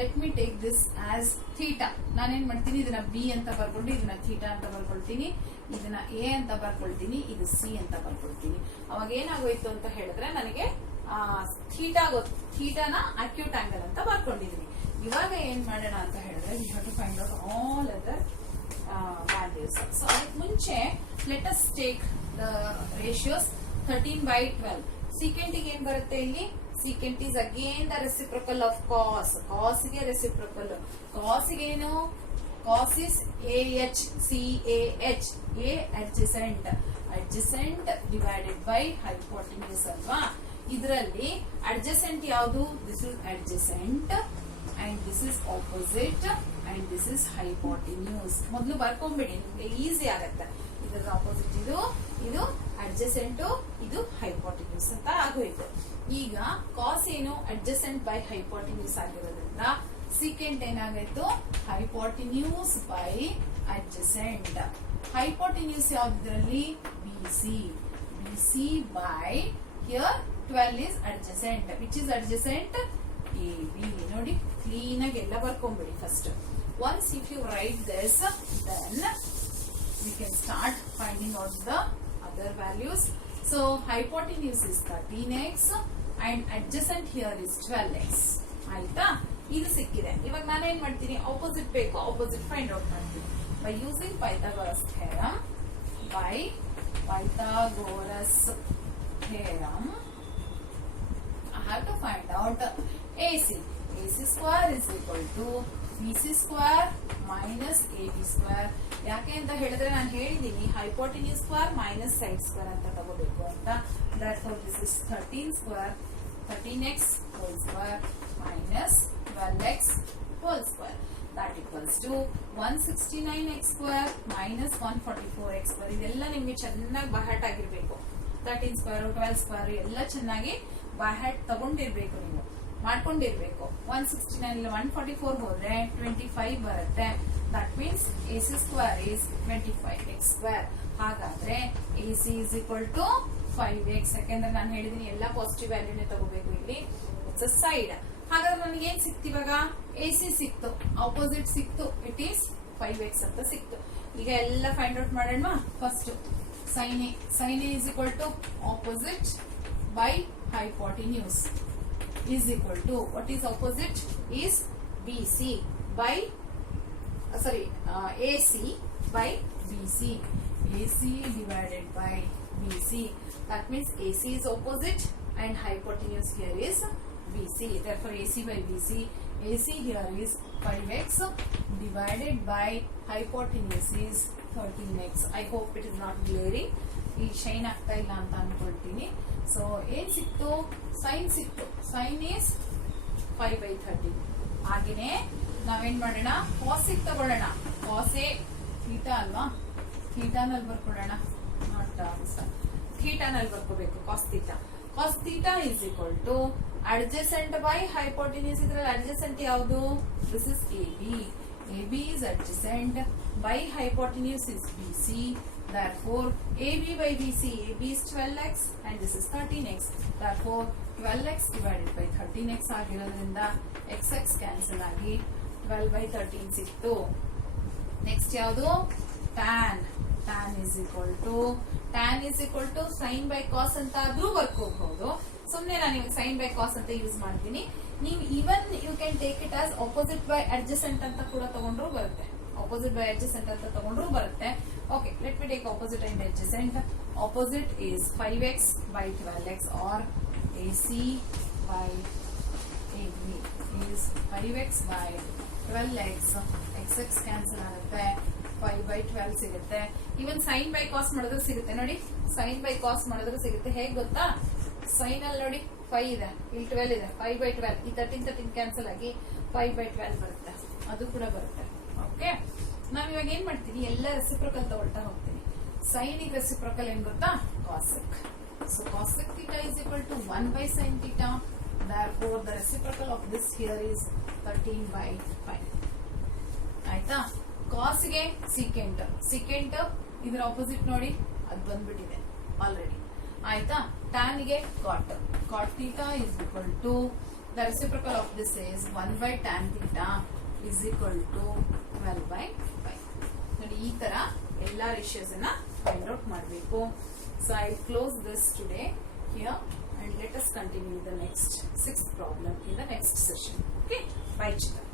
Let me take this as theta. ನಾನೇನ್ ಮಾಡ್ತೀನಿ, ಇದನ್ನ B ಅಂತ ಬರ್ಕೊಂಡು ಇದನ್ನ theta ಅಂತ ಬರ್ಕೊಳ್ತೀನಿ, ಇದನ್ನ A ಅಂತ ಬರ್ಕೊಳ್ತೀನಿ, ಇದು C ಅಂತ ಬರ್ಕೊಳ್ತೀನಿ. ಅವಾಗ ಏನಾಗೋಯ್ತು ಅಂತ ಹೇಳಿದ್ರೆ ನನಗೆ ಥೀಟಾನ ಅಕ್ಯೂಟ್ ಆಂಗಲ್ ಅಂತ ಬರ್ಕೊಂಡಿದ್ದೀನಿ. ಇವಾಗ ಏನ್ ಮಾಡೋಣ ಅಂತ ಹೇಳಿದ್ರೆ we have to find out all other values. So ಅದಕ್ಕೆ ಮುಂಚೆ let us take the ratios. 13/12. secant ಗೆ ಏನ್ ಬರುತ್ತೆ ಇಲ್ಲಿ? secant is again the reciprocal of cos. cos ಗೆ reciprocal. cos ಗೆ ಏನು? cos is AH, CAH, A adjacent. adjacent divided by hypotenuse ಅಲ್ವಾ. ಇದರಲ್ಲಿ adjacent ಯಾವುದು? This is adjacent and this is opposite and this is hypotenuse. ಮೊದಲು ಬರ್ಕೊಂಡ್ಬಿಡಿ, ನಿಮಗೆ ಈಸಿ ಆಗತ್ತೆ. ಇದರ ಆಪೋಸಿಟ್ ಇದು adjacent, ಇದು hypotenuse ಅಂತ ಆಗೋಯ್ತು. ಈಗ cos ಏನು? adjacent by hypotenuse ಆಗಿರೋದ್ರಿಂದ secant ಏನಾಗಾಯ್ತು? hypotenuse by adjacent. hypotenuse ಯಾವ್ದ್ರಲ್ಲಿ? BC by here 12 is adjacent. Which is adjacent? AB. ನೋಡಿ ಕ್ಲೀನ್ ಆಗಿ ಎಲ್ಲ ಬರ್ಕೊಂಡ್ಬಿಡಿ first. Once if you write this, then we can start finding out the other values. So hypotenuse is 13x and adjacent here is 12x. ಆಯ್ತಾ? ಇದು ಸಿಕ್ಕಿದೆ. ಇವಾಗ ನಾನೇನ್ ಮಾಡ್ತೀನಿ? ಆಪೋಸಿಟ್ ಬೇಕು, ಆಪೋಸಿಟ್ ಫೈಂಡ್ ಔಟ್ ಮಾಡ್ತೀನಿ. By using Pythagoras theorem, I have to find out AC. AC square is equal to BC square minus AB square. ಯಾಕೆ ಅಂತ ಹೇಳಿದ್ರೆ ನಾನು ಹೇಳಿದ್ದೀನಿ hypotenuse square minus side square ಅಂತ ತಗೋಬೇಕು ಅಂತ. Therefore this is 13x whole square minus 12x whole square. That equals to 169x square minus 144x square. ಇದೆಲ್ಲ ನಿಮ್ಗೆ ಚೆನ್ನಾಗಿ ಬಹಟ್ ಆಗಿರ್ಬೇಕು. 13 ಸ್ಕ್ವೇರ್ 12 ಸ್ಕ್ವೇರ್ ಎಲ್ಲ ಚೆನ್ನಾಗಿ ಬಹಟ್ ತಗೊಂಡಿರ್ಬೇಕು, ನೀವು ಮಾಡ್ಕೊಂಡಿರ್ಬೇಕು. 169 ಇಲ್ಲ 144 ಹೋದ್ರೆ 25 ಬರುತ್ತೆ. That means AC square is 25x square. ಹಾಗಾದ್ರೆ AC is equal to 5x. ಯಾಕೆಂದ್ರೆ ನಾನು ಹೇಳಿದೀನಿ ಎಲ್ಲ ಪಾಸಿಟಿವ್ ವ್ಯಾಲ್ಯೂನೇ ತಗೋಬೇಕು ಇಲ್ಲಿ. It's a side. ಹಾಗಾದ್ರೆ ನನಗೆ ಏನ್ ಸಿಕ್ತು ಇವಾಗ? AC ಸಿಕ್ತು, ಆಪೋಸಿಟ್ ಸಿಕ್ತು, ಇಟ್ ಈಸ್ 5x ಅಂತ ಸಿಕ್ತು. ಈಗ ಎಲ್ಲ ಫೈಂಡ್ ಔಟ್ ಮಾಡೋಣ. First sin A is equal to opposite by hypotenuse is equal to, what is opposite? Is BC by AC by BC. AC divided by BC. That means AC is opposite and hypotenuse here is BC. Therefore AC by BC. AC here is 5x divided by hypotenuse is 13x. I hope it is not glaring. ಈ ಶೈನ್ ಆಗ್ತಾ ಇಲ್ಲ ಅಂತ ಅನ್ಕೊಳ್ತೀನಿ. ಸೊ ಏನ್ ಸಿಕ್ತು? ಸೈನ್ ಸಿಕ್ತು. Sine is 5/13. ಹಾಗೇನೆ ನಾವೇನ್ ಮಾಡೋಣ? ಕಾಸಿಗೆ ತಗೊಳ್ಳೋಣ. ಕಾಸೆ ಥೀಟಾ ಅಲ್ವಾ? ಥೀಟಾನಲ್ಲಿ ಬರ್ಕೊಳ್ಳೋಣ. ಥೀಟಾನಲ್ಲಿ ಬರ್ಕೋಬೇಕು. Cos theta is equal to adjacent by hypotenuse. ಇದರಲ್ಲಿ adjacent ಯಾವುದು? This is AB. AB is adjacent by hypotenuse is BC. Therefore AB by BC, AB is 12x and this is 13x. Therefore 12x divided by 13x ಆಗಿರೋದ್ರಿಂದ xx ಕ್ಯಾನ್ಸಲ್ ಆಗಿ 12/13 ಸಿಕ್ತು. ನೆಕ್ಸ್ಟ್ ಯಾವುದು? tan is equal to sin by cos ಅಂತ ಆದ್ರೂ ಬರ್ಕೋಬಹುದು. ಸುಮ್ನೆ ನಾನು ಸೈನ್ ಬೈ ಕಾಸ್ ಅಂತ ಯೂಸ್ ಮಾಡ್ತೀನಿ. ನೀವು even you can take it as opposite by adjacent ಅಂತ ಕೂಡ ತಗೊಂಡ್ರು ಬರುತ್ತೆ. ಆಪೋಸಿಟ್ ಬೈ ಅಡ್ಜಸೆಂಟ್ ಅಂತ ತಗೊಂಡ್ರು ಬರುತ್ತೆ. Okay, let me take opposite and adjacent. Opposite is 5x by 12x or AC by AB is 5x by 12x. xx cancel ಆಗುತ್ತೆ. 5/12 ಸಿಗುತ್ತೆ. ಈವನ್ ಸೈನ್ ಬೈ ಕಾಸ್ ಮಾಡಿದ್ರೆ ಸಿಗುತ್ತೆ ನೋಡಿ. ಸೈನ್ ಬೈ ಕಾಸ್ ಮಾಡಿದ್ರೆ ಸಿಗುತ್ತೆ. ಹೇಗೆ ಗೊತ್ತಾ? ಸೈನ್ ಅಲ್ಲಿ ನೋಡಿ 5 ಇದೆ, ಇಲ್ಲಿ 12 ಇದೆ. 5/12 ಈ 13 ಕ್ಯಾನ್ಸಲ್ ಆಗಿ 5/12 ಬರುತ್ತೆ. ಅದು ಕೂಡ ಬರುತ್ತೆ. ಓಕೆ, ನಾವ್ ಇವಾಗ ಏನ್ ಮಾಡ್ತೀನಿ? ಎಲ್ಲ ರೆಸಿಪ್ರಕಲ್ ತಗೊಳ್ತಾ ಹೋಗ್ತೀನಿ. ಸೈನ್ ಗೆ ರೆಸಿಪ್ರಕಲ್ ಏನ್ ಗೊತ್ತಾ? Cosec. So cosec theta is equal to 1/sin theta. therefore the reciprocal of this here is 13/5. ಆಯ್ತಾ? ಕಾಸ್ ಗೆ ಸೀಕೆಂಟ್ ಇದ್ರ ಆಪೋಸಿಟ್ ನೋಡಿ, ಅದು ಬಂದ್ಬಿಟ್ಟಿದೆ ಆಲ್ರೆಡಿ. ಆಯ್ತಾ? tan ಗೆ cot theta is equal to, the reciprocal of this is 1/tan theta is equal to 12/5. ನೋಡಿ, ಈ ತರ ಎಲ್ಲಾ ರೇಷಿಯೋಸ್ ಅನ್ನ ಫೈಂಡ್ ಔಟ್ ಮಾಡಬೇಕು. So I close this today here and let us continue the next 6th problem in the next session. Okay, bye children.